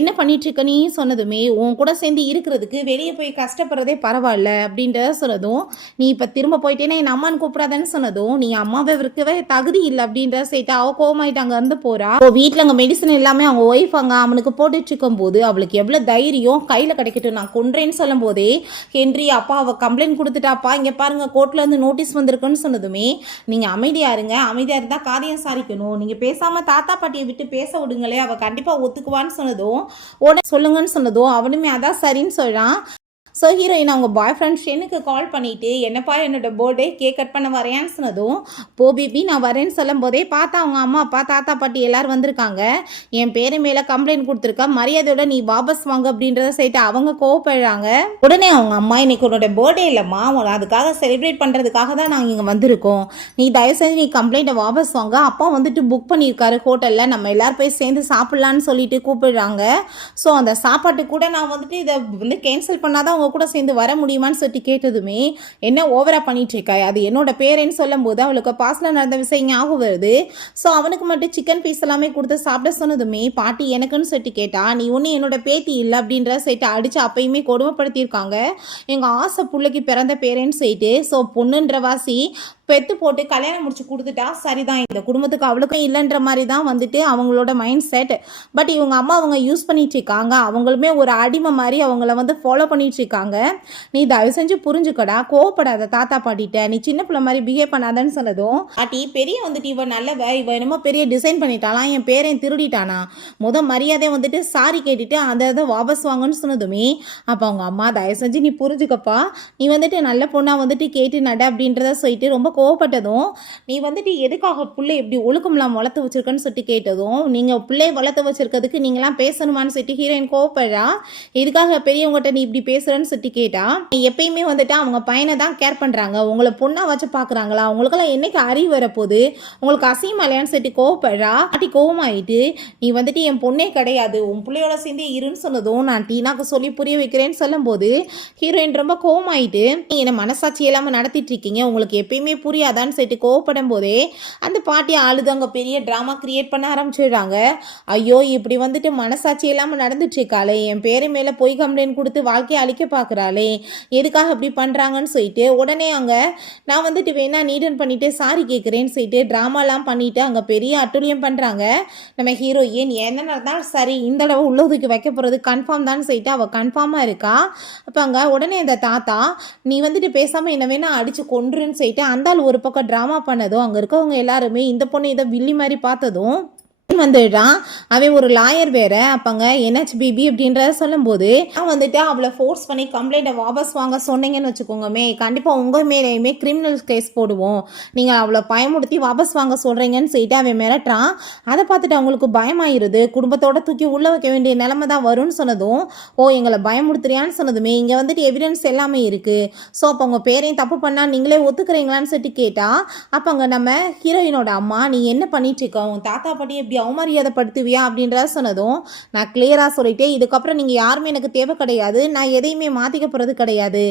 என்ன பண்ணிட்டு இருக்க நீ சொன்னதுமே உன் கூட சேர்ந்து இருக்கிறதுக்கு வெளியே போய் கஷ்டப்படுறதே பரவாயில்ல அப்படின்றத சொன்னதும் நீ இப்போ திரும்ப போயிட்டேன்னா என் அம்மான்னு கூப்பிடாதன்னு சொன்னதும் நீ அம்மாவை இருக்கவே தகுதி இல்லை அப்படின்றத சேர்த்து அவள் கோவமாயிட்டு அங்கே இருந்து போகிறா. வீட்டில் அங்கே மெடிசன் எல்லாமே அவங்க ஒய்ஃப் அங்கே அவனுக்கு போட்டுட்டு இருக்கும் போது அவளுக்கு எவ்வளோ தைரியம் கையில் கிடைக்கட்டும் நான் கொன்றேன்னு சொல்லும் போதே ஹென்றி அப்பா அவள் கம்ப்ளைண்ட் கொடுத்துட்டாப்பா இங்கே பாருங்க கோர்ட்டில் இருந்து நோட்டீஸ் வந்திருக்குன்னு சொன்னதுமே நீங்கள் அமைதியாக இருங்க, அமைதியாக இருந்தால் காரியம் சாரிக்கணும், நீங்கள் பேசாமல் தாத்தா பாட்டியை விட்டு பேச விடுங்களே அவள் கண்டிப்பாக ஒத்துக்குவான்னு சொன்னதும் உடனே சொல்லுங்கன்னு சொன்னதும் அவனுமே அதான் சரின்னு சொல்கிறான். ஸோ ஹீரோயின் அவங்க பாய் ஃப்ரெண்ட் ஷெனுக்கு கால் பண்ணிவிட்டு என்னப்பா என்னோட பர்த்டே கேக் கட் பண்ண வரையான்னு சொன்னதும் போ பேபி நான் வரேன்னு சொல்லும் போதே பார்த்தா அவங்க அம்மா அப்பா தாத்தா பாட்டி எல்லோரும் வந்திருக்காங்க, என் பேரு மேலே கம்ப்ளைண்ட் கொடுத்துருக்கா மரியாதையோட நீ வாபஸ் வாங்க அப்படின்றத சேர்த்து அவங்க கோவப்படுறாங்க. உடனே அவங்க அம்மா இன்னைக்கு உன்னோட பர்த்டே இல்லைம்மா அதுக்காக செலிப்ரேட் பண்ணுறதுக்காக தான் நாங்கள் இங்கே வந்திருக்கோம், நீ தயவு செஞ்சு நீ கம்ப்ளைண்ட்டை வாபஸ் வாங்க, அப்பா வந்துட்டு புக் பண்ணியிருக்காரு ஹோட்டலில் நம்ம எல்லோரும் போய் சேர்ந்து சாப்பிட்லான்னு சொல்லிட்டு கூப்பிடுறாங்க. ஸோ அந்த சாப்பாட்டு கூட நான் வந்துட்டு இதை வந்து கேன்சல் பண்ணாதான் அவங்க கூட சேர்ந்து வர முடியுமான்னு சொல்லிட்டு கேட்டதுமே என்ன ஓவரா பண்ணிட்டு இருக்கா, அது என்னோட பேரன்னு சொல்லும் போது அவளுக்கு பாஸ்ல நடந்த விஷயம் ஞாபகம் வருது. ஸோ அவனுக்கு மட்டும் சிக்கன் பீஸ் எல்லாமே கொடுத்து சாப்பிட சொன்னதுமே பாட்டி எனக்குன்னு சொல்லிட்டு கேட்டா, நீ ஒன்றும் என்னோட பேத்தி இல்லை அப்படின்ற சைட்டு அடிச்சு அப்பயுமே கொடுமைப்படுத்தியிருக்காங்க. எங்கள் ஆசை பிள்ளைக்கு பிறந்த பேரன்னு சொல்லிட்டு. ஸோ பொண்ணுன்ற வாசி பெத்து போட்டு கல்யாணம் முடிச்சு கொடுத்துட்டா சரிதான், இந்த குடும்பத்துக்கு அவளுக்கும் இல்லைன்ற மாதிரி தான் வந்துட்டு அவங்களோட மைண்ட் செட். பட் இவங்க அம்மா அவங்க யூஸ் பண்ணிட்டு இருக்காங்க, அவங்களுமே ஒரு அடிமை மாதிரி அவங்கள வந்து ஃபாலோ பண்ணிட்டு இருக்காங்க. நீ தயவு செஞ்சு புரிஞ்சுக்கடா, கோவப்படாத தாத்தா பாட்டிட்ட, நீ சின்ன பிள்ளை மாதிரி பிஹேவ் பண்ணாதன்னு சொன்னதும் பாட்டி பெரிய வந்துட்டு இவ நல்லவ, இவ என்னமோ பெரிய டிசைன் பண்ணிட்டாலாம், என் பேரையும் திருடிட்டானா, மரியாதையை வந்துட்டு சாரி கேட்டுட்டு அதை வாபஸ் வாங்கன்னு சொன்னதுமே அப்போ அவங்க அம்மா தயவு செஞ்சு நீ புரிஞ்சுக்கப்பா, நீ வந்துட்டு நல்ல பொண்ணா வந்துட்டு கேட்டு நட அப்படின்றத சொல்லிட்டு ரொம்ப கோவப்பட்டதும் நீ வந்துட்டு எதுக்காக பிள்ளை எப்படி ஒழுக்கம்லாம் வளர்த்து வச்சிருக்கன்னு சொல்லிட்டு கேட்டதும் நீங்கள் பிள்ளைய வளர்த்து வச்சிருக்கிறதுக்கு நீங்களாம் பேசணுமான்னு சொல்லிட்டு ஹீரோயின் கோவப்படுறா. எதுக்காக பெரியவங்ககிட்ட நீ இப்படி பேசுறன்னு சொல்லிட்டு கேட்டா, எப்பயுமே வந்துட்டு அவங்க பையனை தான் கேர் பண்ணுறாங்க, உங்களை பொண்ணா வச்சு பார்க்குறாங்களா, உங்களுக்கெல்லாம் என்னைக்கு அறிவு வரப்போகுது, உங்களுக்கு அசிங்கமா இல்லையான்னு சொல்லிட்டு கோவப்படுறா. பாட்டி கோவமாயிட்டு நீ வந்துட்டு என் பொண்ணே கிடையாது, உன் பிள்ளையோட சேர்ந்தே இருன்னு சொன்னதும் நான் டீனாக்கு சொல்லி புரிய வைக்கிறேன்னு சொல்லும் போது ஹீரோயின் ரொம்ப கோவமாயிட்டு நீ என்ன மனசாட்சி இல்லாமல் நடத்திட்டு இருக்கீங்க, உங்களுக்கு எப்பயுமே புரியாதான்னு சொல்லிட்டு கோவப்படும் போதே அந்த பாட்டி அழுது அங்கே பெரிய ட்ராமா கிரியேட் பண்ண ஆரம்பிச்சிடுறாங்க. ஐயோ இப்படி வந்துட்டு மனசாட்சி இல்லாமல் நடந்துட்டு இருக்காளே, என் பேரை மேலே போய் கம்ப்ளைண்ட் கொடுத்து வாழ்க்கையை அழிக்க பார்க்குறாளே, எதுக்காக இப்படி பண்ணுறாங்கன்னு சொல்லிட்டு உடனே அங்கே நான் வந்துட்டு வேணா நீடன் பண்ணிட்டு சாரி கேட்குறேன்னு சொல்லிட்டு ட்ராமாலாம் பண்ணிட்டு அங்கே பெரிய அட்டுழியம் பண்ணுறாங்க. நம்ம ஹீரோயின் என்ன நடந்தாலும் சரி இந்த தடவை உள்ளதுக்கு வைக்க போகிறது கன்ஃபார்ம் தான் சொல்லிட்டு அவள் கன்ஃபார்மாக இருக்கா. அப்போ அங்கே உடனே இந்த தாத்தா நீ வந்துட்டு பேசாமல் என்ன வேணா அடித்து கொன்றுன்னு சொல்லிட்டு அந்த ஒரு பக்கம் ட்ராமா பண்ணதும் அங்கே இருக்கவங்க எல்லாருமே இந்த பொண்ணு இதை வில்லி மாதிரி பார்த்ததும் வந்துடுறான். அவன் ஒரு லாயர் வேற. அப்பங்க NHBB அப்படின்றத சொல்லும் போது நான் வந்துட்டு அவளை ஃபோர்ஸ் பண்ணி கம்ப்ளைண்ட்டை வாபஸ் வாங்க சொன்னீங்கன்னு வச்சுக்கோங்கமே, கண்டிப்பாக உங்கள் மேலேயுமே கிரிமினல் கேஸ் போடுவோம், நீங்கள் அவளை பயமுடுத்தி வாபஸ் வாங்க சொல்கிறீங்கன்னு சொல்லிட்டு அவன் மிரட்டுறான். அதை பார்த்துட்டு அவங்களுக்கு பயமாயிருது, குடும்பத்தோட தூக்கி உள்ளே வைக்க வேண்டிய நிலைமை தான் வரும்னு சொன்னதும் ஓ எங்களை பயமுடுத்துறியான்னு சொன்னதுமே இங்கே வந்துட்டு எவிடன்ஸ் எல்லாமே இருக்குது, ஸோ அப்போ உங்கள் பேரையும் தப்பு பண்ணால் நீங்களே ஒத்துக்கிறீங்களான்னு சொல்லிட்டு கேட்டால் அப்போ அங்கே நம்ம ஹீரோயினோட அம்மா நீ என்ன பண்ணிட்டு இருக்க, உன் தாத்தா பாட்டி எப்படி அவமரியாதைப்படுத்துவியா அப்படின்றத சொன்னதும் நான் கிளியராக சொல்லிட்டேன், இதுக்கப்புறம் நீங்கள் யாருமே எனக்கு தேவை கிடையாது, நான் எதையுமே மாற்றிக்க போகிறது கிடையாது,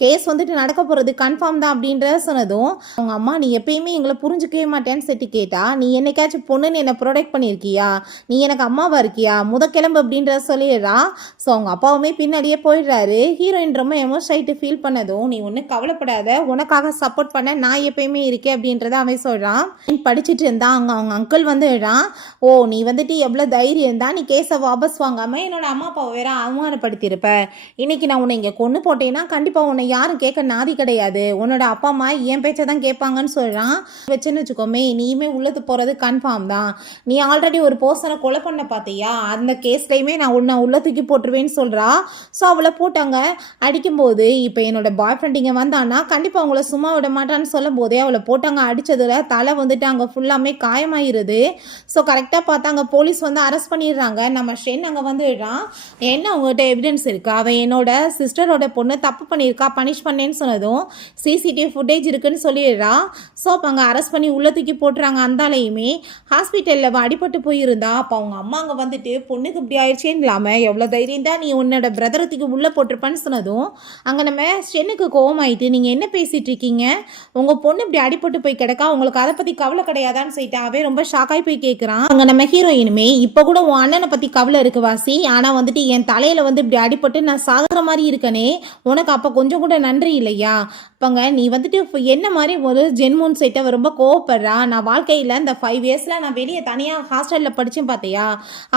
கேஸ் வந்துட்டு நடக்க போகிறது கன்ஃபார்ம் தான் அப்படின்றத சொன்னதும் அவங்க அம்மா நீ எப்பயுமே எங்களை புரிஞ்சுக்கவே மாட்டேன்னு சொல்லிட்டு கேட்டா, நீ என்னைக்காச்சும் பொண்ணுன்னு என்னை ப்ரொடெக்ட் பண்ணியிருக்கியா, நீ எனக்கு அம்மாவா இருக்கியா, கிளம்பு அப்படின்றத சொல்லிடுறா. ஸோ அவங்க அப்பாவுமே பின்னாடியே போயிடுறாரு. ஹீரோயின் ரொம்ப எமோஷனாயிட்டு ஃபீல் பண்ணதும் நீ ஒன்றும் கவலைப்படாத, உனக்காக சப்போர்ட் பண்ண நான் எப்பயுமே இருக்கேன் அப்படின்றத அவன் சொல்கிறான். படிச்சுட்டு இருந்தா அங்கே அவங்க அங்கிள் வந்துடுறான். ஓ நீ வந்துட்டு எவ்வளோ தைரியம் தான் நீ கேஸை வாபஸ் வாங்காமல் என்னோட அம்மா அப்பாவை வேற அவமானப்படுத்தியிருப்ப, இன்னைக்கு நான் உன்னை இங்கே கொண்டு போட்டேன்னா கண்டிப்பாக உன்னை யாரும் கேட்க நாதி கிடையாது, உன்னோட அப்பா அம்மா என் பேச்சை தான் கேட்பாங்கன்னு சொல்கிறான். வச்சுன்னு வச்சுக்கோமே நீயுமே உள்ளது போகிறது கன்ஃபார்ம் தான், நீ ஆல்ரெடி ஒரு பர்சனை கொலை பண்ண பார்த்தியா, அந்த கேஸ்லையுமே நான் உன்னை உள்ள தூக்கி போட்டுருவேன்னு சொல்கிறா. ஸோ அவளை போட்டாங்க அடிக்கும்போது இப்போ என்னோட பாய் ஃப்ரெண்ட் இங்கே வந்தான்னா கண்டிப்பாக அவங்கள சும்மா விட மாட்டான்னு சொல்லும் போதே அவளை போட்டாங்க அடித்ததில் தலை வந்துட்டு அங்கே ஃபுல்லாமே காயமாயிருது. ஸோ கரெக்டாக பார்த்தா அங்கே போலீஸ் வந்து அரெஸ்ட் பண்ணிடுறாங்க. நம்ம ஷென் அங்கே வந்துடுறான். என்ன அவங்ககிட்ட எவிடன்ஸ் இருக்கா, அவன் என்னோட சிஸ்டரோட பொண்ணு தப்பு பண்ணியிருக்கா பனிஷ் பண்ணேன்னு சொன்னதும் CCTV ஃபுட்டேஜ் இருக்குன்னு சொல்லிடுறா. ஸோ அப்போ அங்கே அரெஸ்ட் பண்ணி உள்ள தூக்கி போட்டுறாங்க. அந்தாலையுமே ஹாஸ்பிட்டலில் அடிபட்டு போயிருந்தா. அப்போ அவங்க அம்மா அங்கே வந்துட்டு பொண்ணுக்கு இப்படி ஆயிடுச்சேன்னு இல்லாமல் எவ்வளோ தைரியம் தான் நீ உன்னோட பிரதரத்துக்கு உள்ளே போட்டிருப்பான்னு சொன்னதும் அங்கே நம்ம ஷென்னுக்கு கோவமாயிட்டு நீங்கள் என்ன பேசிகிட்டு இருக்கீங்க, உங்கள் பொண்ணு இப்படி அடிபட்டு போய் கிடக்கா, உங்களுக்கு அதை பற்றி கவலை கிடையாதான்னு சொல்லிட்டு அவன் ரொம்ப ஷாக்காகி போய் கேட்குறான். அங்கே நம்ம ஹீரோயினுமே இப்போ கூட உன் அண்ணனை பற்றி கவலை இருக்கு வாசி, ஆனால் வந்துட்டு என் தலையில் வந்து இப்படி அடிபட்டு நான் சாகுற மாதிரி இருக்கனே, உனக்கு அப்போ கொஞ்சம் கூட நன்றி இல்லையா, அப்போங்க நீ வந்துட்டு என்ன மாதிரி ஒரு ஜென்மோன் சைட்டை ரொம்ப கோவப்படுறா, நான் வாழ்க்கையில் இந்த 5 இயர்ஸில் நான் வெளியே தனியாக ஹாஸ்டலில் படித்தேன் பார்த்தியா,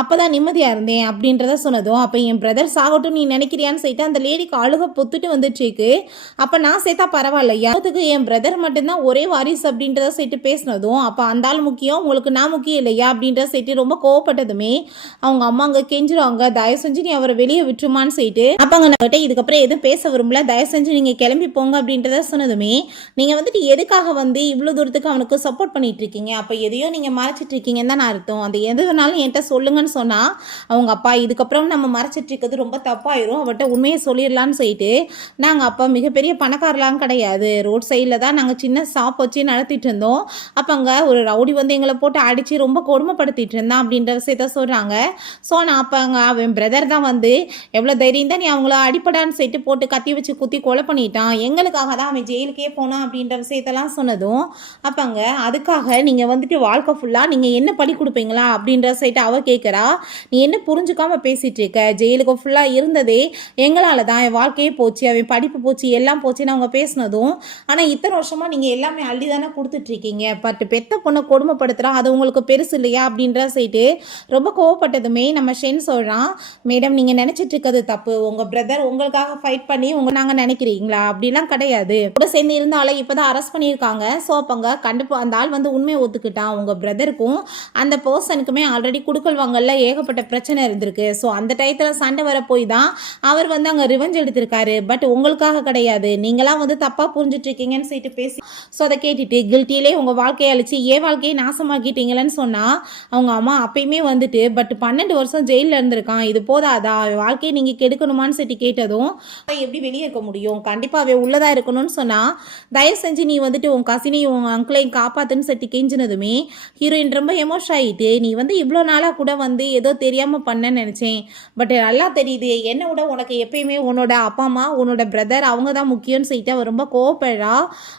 அப்போ தான் நிம்மதியாக இருந்தேன் அப்படின்றத சொன்னதும் அப்போ என் பிரதர் சாகட்டும் நீ நினைக்கிறியான்னு சொல்லிட்டு அந்த லேடிக்கு அழுக பொத்துட்டு வந்துட்டுருக்கு. அப்போ நான் சேர்த்தா பரவாயில்லையா, அதுக்கு என் பிரதர் மட்டும்தான் ஒரே வாரிசு அப்படின்றத சொல்லிட்டு பேசினதும் அப்போ அந்த ஆள் முக்கியம் உங்களுக்கு நான் முக்கியம் இல்லையா அப்படின்ற சொல்லிட்டு ரொம்ப கோவப்பட்டதுமே அவங்க அம்மா அங்கே கெஞ்சுறாங்க, தயவு செஞ்சு நீ அவரை வெளியே விட்டுருமான்னு சொல்லிட்டு அப்போ அங்கே நம்மகிட்ட இதுக்கப்புறம் எதுவும் பேச விரும்பல, தயவு செஞ்சு நீங்கள் கிளம்பி போங்க அப்படின்றத அப்படின்றத சொன்னதுமே, நீங்கள் வந்துட்டு எதுக்காக வந்து இவ்வளோ தூரத்துக்கு அவனுக்கு சப்போர்ட் பண்ணிட்டு இருக்கீங்க? அப்போ எதையோ நீங்கள் மறைச்சிட்டு இருக்கீங்கன்னு தான் நான் அர்த்தம். அந்த எது வேணாலும் என்கிட்ட சொல்லுங்கன்னு சொன்னால் அவங்க அப்பா இதுக்கப்புறம் நம்ம மறைச்சிட்டு இருக்கிறது ரொம்ப தப்பாயிரும், அவட்ட உண்மையை சொல்லிடலான்னு சொல்லிட்டு, நாங்கள் அப்போ மிகப்பெரிய பணக்காரலாம் கிடையாது, ரோட் சைடில் தான் நாங்கள் சின்ன ஷாப் வச்சு நடத்திட்டு இருந்தோம். அப்போ அங்கே ஒரு ரவுடி வந்து எங்களை போட்டு அடித்து ரொம்ப கொடுமைப்படுத்திட்டு இருந்தான் அப்படின்ற விஷயத்த சொல்கிறாங்க. ஸோ நான் அப்போ அவன் பிரதர் தான் வந்து எவ்வளோ தைரியம் தான் நீ அவங்கள அடிப்படான்னு சொல்லிட்டு போட்டு கத்தி வச்சு குத்தி கொலை பண்ணிட்டான், எங்களுக்காக தான் அவன் ஜெயிலுக்கே போனான் அப்படின்ற விஷயத்தெல்லாம் சொன்னதும், அப்போங்க அதுக்காக நீங்கள் வந்துட்டு வாழ்க்கை ஃபுல்லாக நீங்கள் என்ன படி கொடுப்பீங்களா அப்படின்ற சைட்டு அவள் கேட்குறா. நீ என்ன புரிஞ்சுக்காம பேசிகிட்டு இருக்க? ஜெயிலுக்கு ஃபுல்லாக இருந்ததே எங்களால் தான், என் வாழ்க்கையே போச்சு, அவன் படிப்பு போச்சு, எல்லாம் போச்சுன்னு அவங்க பேசினதும், ஆனால் இத்தனை வருஷமாக நீங்கள் எல்லாமே அள்ளி தானே கொடுத்துட்ருக்கீங்க, பட் பெத்த பொண்ணை கொடுமைப்படுத்துகிறான், அது உங்களுக்கு பெருசு இல்லையா அப்படின்ற சைட்டு ரொம்ப கோவப்பட்டதுமே நம்ம ஷென் சொல்கிறான், மேடம் நீங்கள் நினச்சிட்டு இருக்கிறது தப்பு, உங்கள் பிரதர் உங்களுக்காக ஃபைட் பண்ணி நாங்கள் நினைக்கிறீங்களா? அப்படிலாம் கிடையாது, கூட சேர்ந்து இருந்தாலும் இப்போ தான் அரெஸ்ட் பண்ணியிருக்காங்க. ஸோ அப்போங்க கண்டிப்பாக அந்த ஆள் வந்து உண்மையை ஒத்துக்கிட்டான், உங்கள் பிரதருக்கும் அந்த பர்சனுக்குமே ஆல்ரெடி குடுக்கல் வாங்கல ஏகப்பட்ட பிரச்சனை இருந்திருக்கு. ஸோ அந்த டயத்தில் சண்டை வர போய் தான் அவர் வந்து அங்கே ரிவெஞ்ச் எடுத்திருக்காரு, பட் உங்களுக்காக கிடையாது, நீங்களாம் வந்து தப்பாக புரிஞ்சிட்டு இருக்கீங்கன்னு சொல்லிட்டு பேசி, ஸோ அதை கேட்டுட்டு கில்ட்டிலே உங்கள் வாழ்க்கையை அழிச்சு ஏன் வாழ்க்கையை நாசமாக்கிட்டீங்களன்னு சொன்னால் அவங்க அம்மா அப்பயுமே வந்துட்டு பட் 12 வருஷம் ஜெயிலில் இருந்திருக்கான், இது போதாதா, வாழ்க்கையை நீங்கள் கெடுக்கணுமான்னு சொல்லி கேட்டதும் எப்படி வெளியே இருக்க முடியும், கண்டிப்பாக உள்ளதாக இருக்கணும்னு சொன்னால் தயவு செஞ்சு நீ வந்துட்டு உன் கசினையும் உங்கள் அங்கிளையும் காப்பாற்றுன்னு சொல்லி கெஞ்சினதுமே ஹீரோயின் ரொம்ப எமோஷன் ஆகிட்டு, நீ வந்து இவ்வளோ நாளாக கூட வந்து ஏதோ தெரியாமல் பண்ணேன்னு நினச்சேன், பட் நல்லா தெரியுது என்னை விட உனக்கு எப்பயுமே உன்னோட அப்பா அம்மா உன்னோட பிரதர் அவங்க தான் முக்கியம்னு சொல்லிட்டு அவர் ரொம்ப கோவப்படுறா.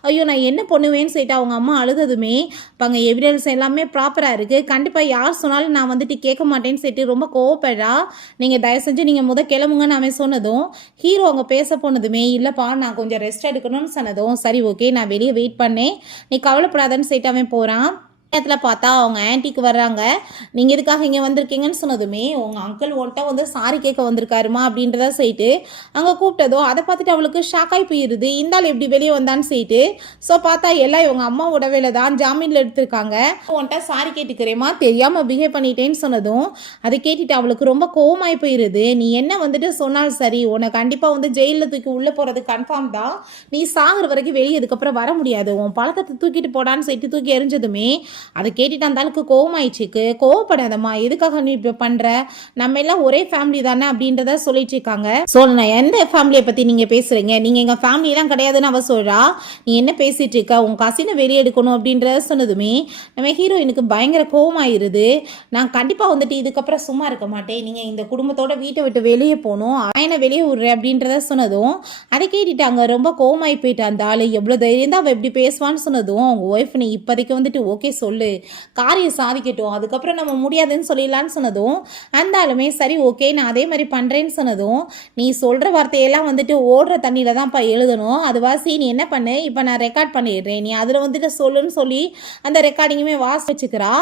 ஐயோ நான் என்ன பண்ணுவேன்னு சொல்லிட்டு அவங்க அம்மா அழுததுமே, இப்போ அங்கே எவிடன்ஸ் எல்லாமே ப்ராப்பராக இருக்குது, கண்டிப்பாக யார் சொன்னாலும் நான் வந்துட்டு கேட்க மாட்டேன்னு சொல்லிட்டு ரொம்ப கோவப்படுறா. நீங்கள் தயவு செஞ்சு நீங்கள் கிளம்புங்கன்னு அவன் சொன்னதும் ஹீரோ அங்கே பேச போனதுமே, இல்லைப்பா நான் கொஞ்சம் ரெஸ்ட் எடுக்கணும்னு சொன்னதும், சரி ஓகே நான் வெளியே வெயிட் பண்ணேன், நீ கவலைப்படாதன்னு சொல்லிட்டு அவன் போகிறான். நேரத்தில் பார்த்தா அவங்க ஆன்ட்டிக்கு வர்றாங்க. நீங்கள் எதுக்காக இங்கே வந்திருக்கீங்கன்னு சொன்னதுமே, உங்கள் அங்கிள் ஒன்ட்ட வந்து சாரி கேட்க வந்திருக்காருமா அப்படின்றத சொல்லிட்டு அங்கே கூப்பிட்டதோ அதை பார்த்துட்டு அவளுக்கு ஷாக்காகி போயிடுது, இந்தாள் எப்படி வெளியே வந்தான்னு சொல்லிட்டு. ஸோ பார்த்தா எல்லாம் இவங்க அம்மாவோட வேலை தான் ஜாமீனில் எடுத்திருக்காங்க. உன்ட்ட சாரி கேட்டுக்கிறேம்மா, தெரியாமல் பிஹேவ் பண்ணிட்டேன்னு சொன்னதும் அதை கேட்டுட்டு அவளுக்கு ரொம்ப கோவமாகி போயிடுது. நீ என்ன வந்துட்டு சொன்னாலும் சரி, உன்னை கண்டிப்பாக வந்து ஜெயிலில் தூக்கி உள்ளே போகிறது கன்ஃபார்ம் தான், நீ சாகுற வரைக்கும் வெளியே இதுக்கப்புறம் வர முடியாது, உன் பழத்தை தூக்கிட்டு போடான்னு சொல்லிட்டு தூக்கி எரிஞ்சதுமே அதை கேட்டுட்டு அந்த ஆளுக்கு கோவமாயிடுச்சுக்கு. கோவப்படாதம்மா, எதுக்காக நீ இப்போ பண்ணுற, நம்ம எல்லாம் ஒரே ஃபேமிலி தானே அப்படின்றத சொல்லிட்டு இருக்காங்க. ஸோ நான் எந்த ஃபேமிலியை பற்றி நீங்கள் பேசுகிறீங்க, நீங்கள் எங்கள் ஃபேமிலியெலாம் கிடையாதுன்னு அவள் சொல்கிறா. நீ என்ன பேசிகிட்டு இருக்க, உன் கசினை வெளியே எடுக்கணும் அப்படின்றத சொன்னதுமே நம்ம ஹீரோயினுக்கு பயங்கர கோவமாயிருது. நான் கண்டிப்பாக வந்துட்டு இதுக்கப்புறம் சும்மா இருக்க மாட்டேன், நீங்கள் இந்த குடும்பத்தோட வீட்டை விட்டு வெளியே போகணும், அவனை வெளியே விடுறேன் அப்படின்றத சொன்னதும் அதை கேட்டுட்டு அங்கே ரொம்ப கோவமாகி போயிட்டு அந்த ஆள் எவ்வளோ தைரியம் தான் அவள் எப்படி பேசுவான்னு சொன்னதும் அவங்க ஒய்ஃப் நீ இப்போதைக்கு வந்துட்டு ஓகே சொல்லு, காரியம் சாதிக்கட்டும், அதுக்கப்புறம் நம்ம முடியாதுன்னு சொல்லிடலான்னு சொன்னதும் அந்த ஆளுமே சரி ஓகே நான் அதே மாதிரி பண்ணுறேன்னு சொன்னதும், நீ சொல்கிற வார்த்தையெல்லாம் வந்துட்டு ஓடுற தண்ணியில் தான்ப்பா எழுதணும், அது வாசி நீ என்ன பண்ணு, இப்போ நான் ரெக்கார்ட் பண்ணிடுறேன், நீ அதில் வந்துட்டு சொல்லுன்னு சொல்லி அந்த ரெக்கார்டிங்குமே வாசி வச்சுக்கிறா.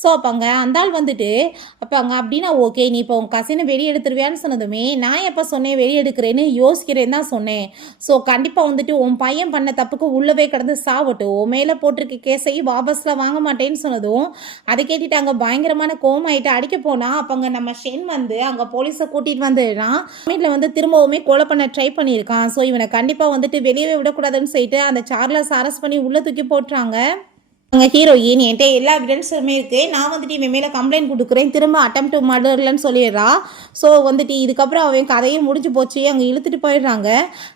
ஸோ அப்போங்க அந்த ஆள் வந்துட்டு அப்போங்க அப்படின்னா ஓகே நீ இப்போ உன் கசினை வெளியே எடுத்துருவியான்னு சொன்னதுமே, நான் எப்போ சொன்னேன் வெளியே எடுக்கிறேன்னு யோசிக்கிறேன்னு தான் சொன்னேன், ஸோ கண்டிப்பாக வந்துட்டு உன் பையன் பண்ண தப்புக்கு உள்ளவே கிடந்து சாவட்டும், உன் மேலே போட்டிருக்க கேஸை வாபஸ்லாம் வாங்க மாட்டேன்னு சொன்னதும் அதை கேட்டுட்டு அங்கே பயங்கரமான கோவமாயிட்டு அடிக்க போனால் அப்போங்க நம்ம ஷென் வந்து அங்கே போலீஸை கூட்டிகிட்டு வந்துடுறான். வீட்டில் வந்து திரும்பவுமே கொலை பண்ண ட்ரை பண்ணியிருக்கான். ஸோ இவனை கண்டிப்பாக வந்துட்டு வெளியே விடக்கூடாதுன்னு சொல்லிட்டு அந்த சார்லஸ் அரெஸ்ட் பண்ணி உள்ளே தூக்கி போட்டுறாங்க. அங்கே ஹீரோயின் என்கிட்ட எல்லா எவிடன்ஸுமே இருக்குது, நான் வந்துட்டு இவன் மேலே கம்ப்ளைண்ட் கொடுக்குறேன், திரும்ப அட்டெம்ப்ட் டு மர்டர்லன்னு சொல்லிடுறா. ஸோ வந்துட்டு இதுக்கப்புறம் அவன் கதையும் முடிஞ்சு போச்சு, அங்கே இழுத்துட்டு போயிடுறாங்க.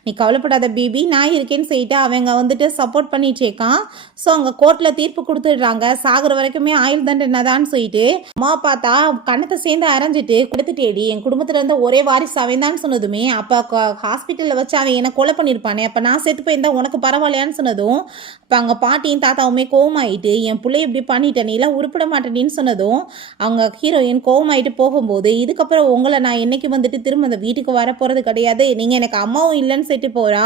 நீ கவலைப்படாத பேபி நான் இருக்கேன்னு சொல்லிட்டு அவங்க வந்துட்டு சப்போர்ட் பண்ணிட்டு இருக்கான். ஸோ அங்கே கோர்ட்டில் தீர்ப்பு கொடுத்துடுறாங்க, சாகுற வரைக்குமே ஆயுள் தண்டனை தான் சொல்லிட்டு. அம்மா பார்த்தா கணத்தை சேர்ந்து அரைஞ்சிட்டு கொடுத்துட்டேடி, என் குடும்பத்தில் இருந்த ஒரே வாரிசு அவன் தான் சொன்னதுமே, அப்போ ஹாஸ்பிட்டலில் வச்சு அவன் என்னை கொலை பண்ணியிருப்பானே, அப்போ நான் செத்து போயிருந்தா உனக்கு பரவாயில்லையான்னு சொன்னதும் இப்போ அங்கே பாட்டியும் தாத்தாவுமே கோவமாயிட்டு என் பிள்ளை இப்படி பண்ணிட்டேன், நீ எல்லாம் உருப்பிட மாட்டேன்னு சொன்னதும் அவங்க ஹீரோயின் கோவமாயிட்டு போகும்போது, இதுக்கப்புறம் உங்களை நான் என்னைக்கு வந்துட்டு திரும்ப அந்த வீட்டுக்கு வர போகிறது கிடையாது, நீங்கள் எனக்கு அம்மாவும் இல்லைன்னு சொல்லிட்டு போகிறா.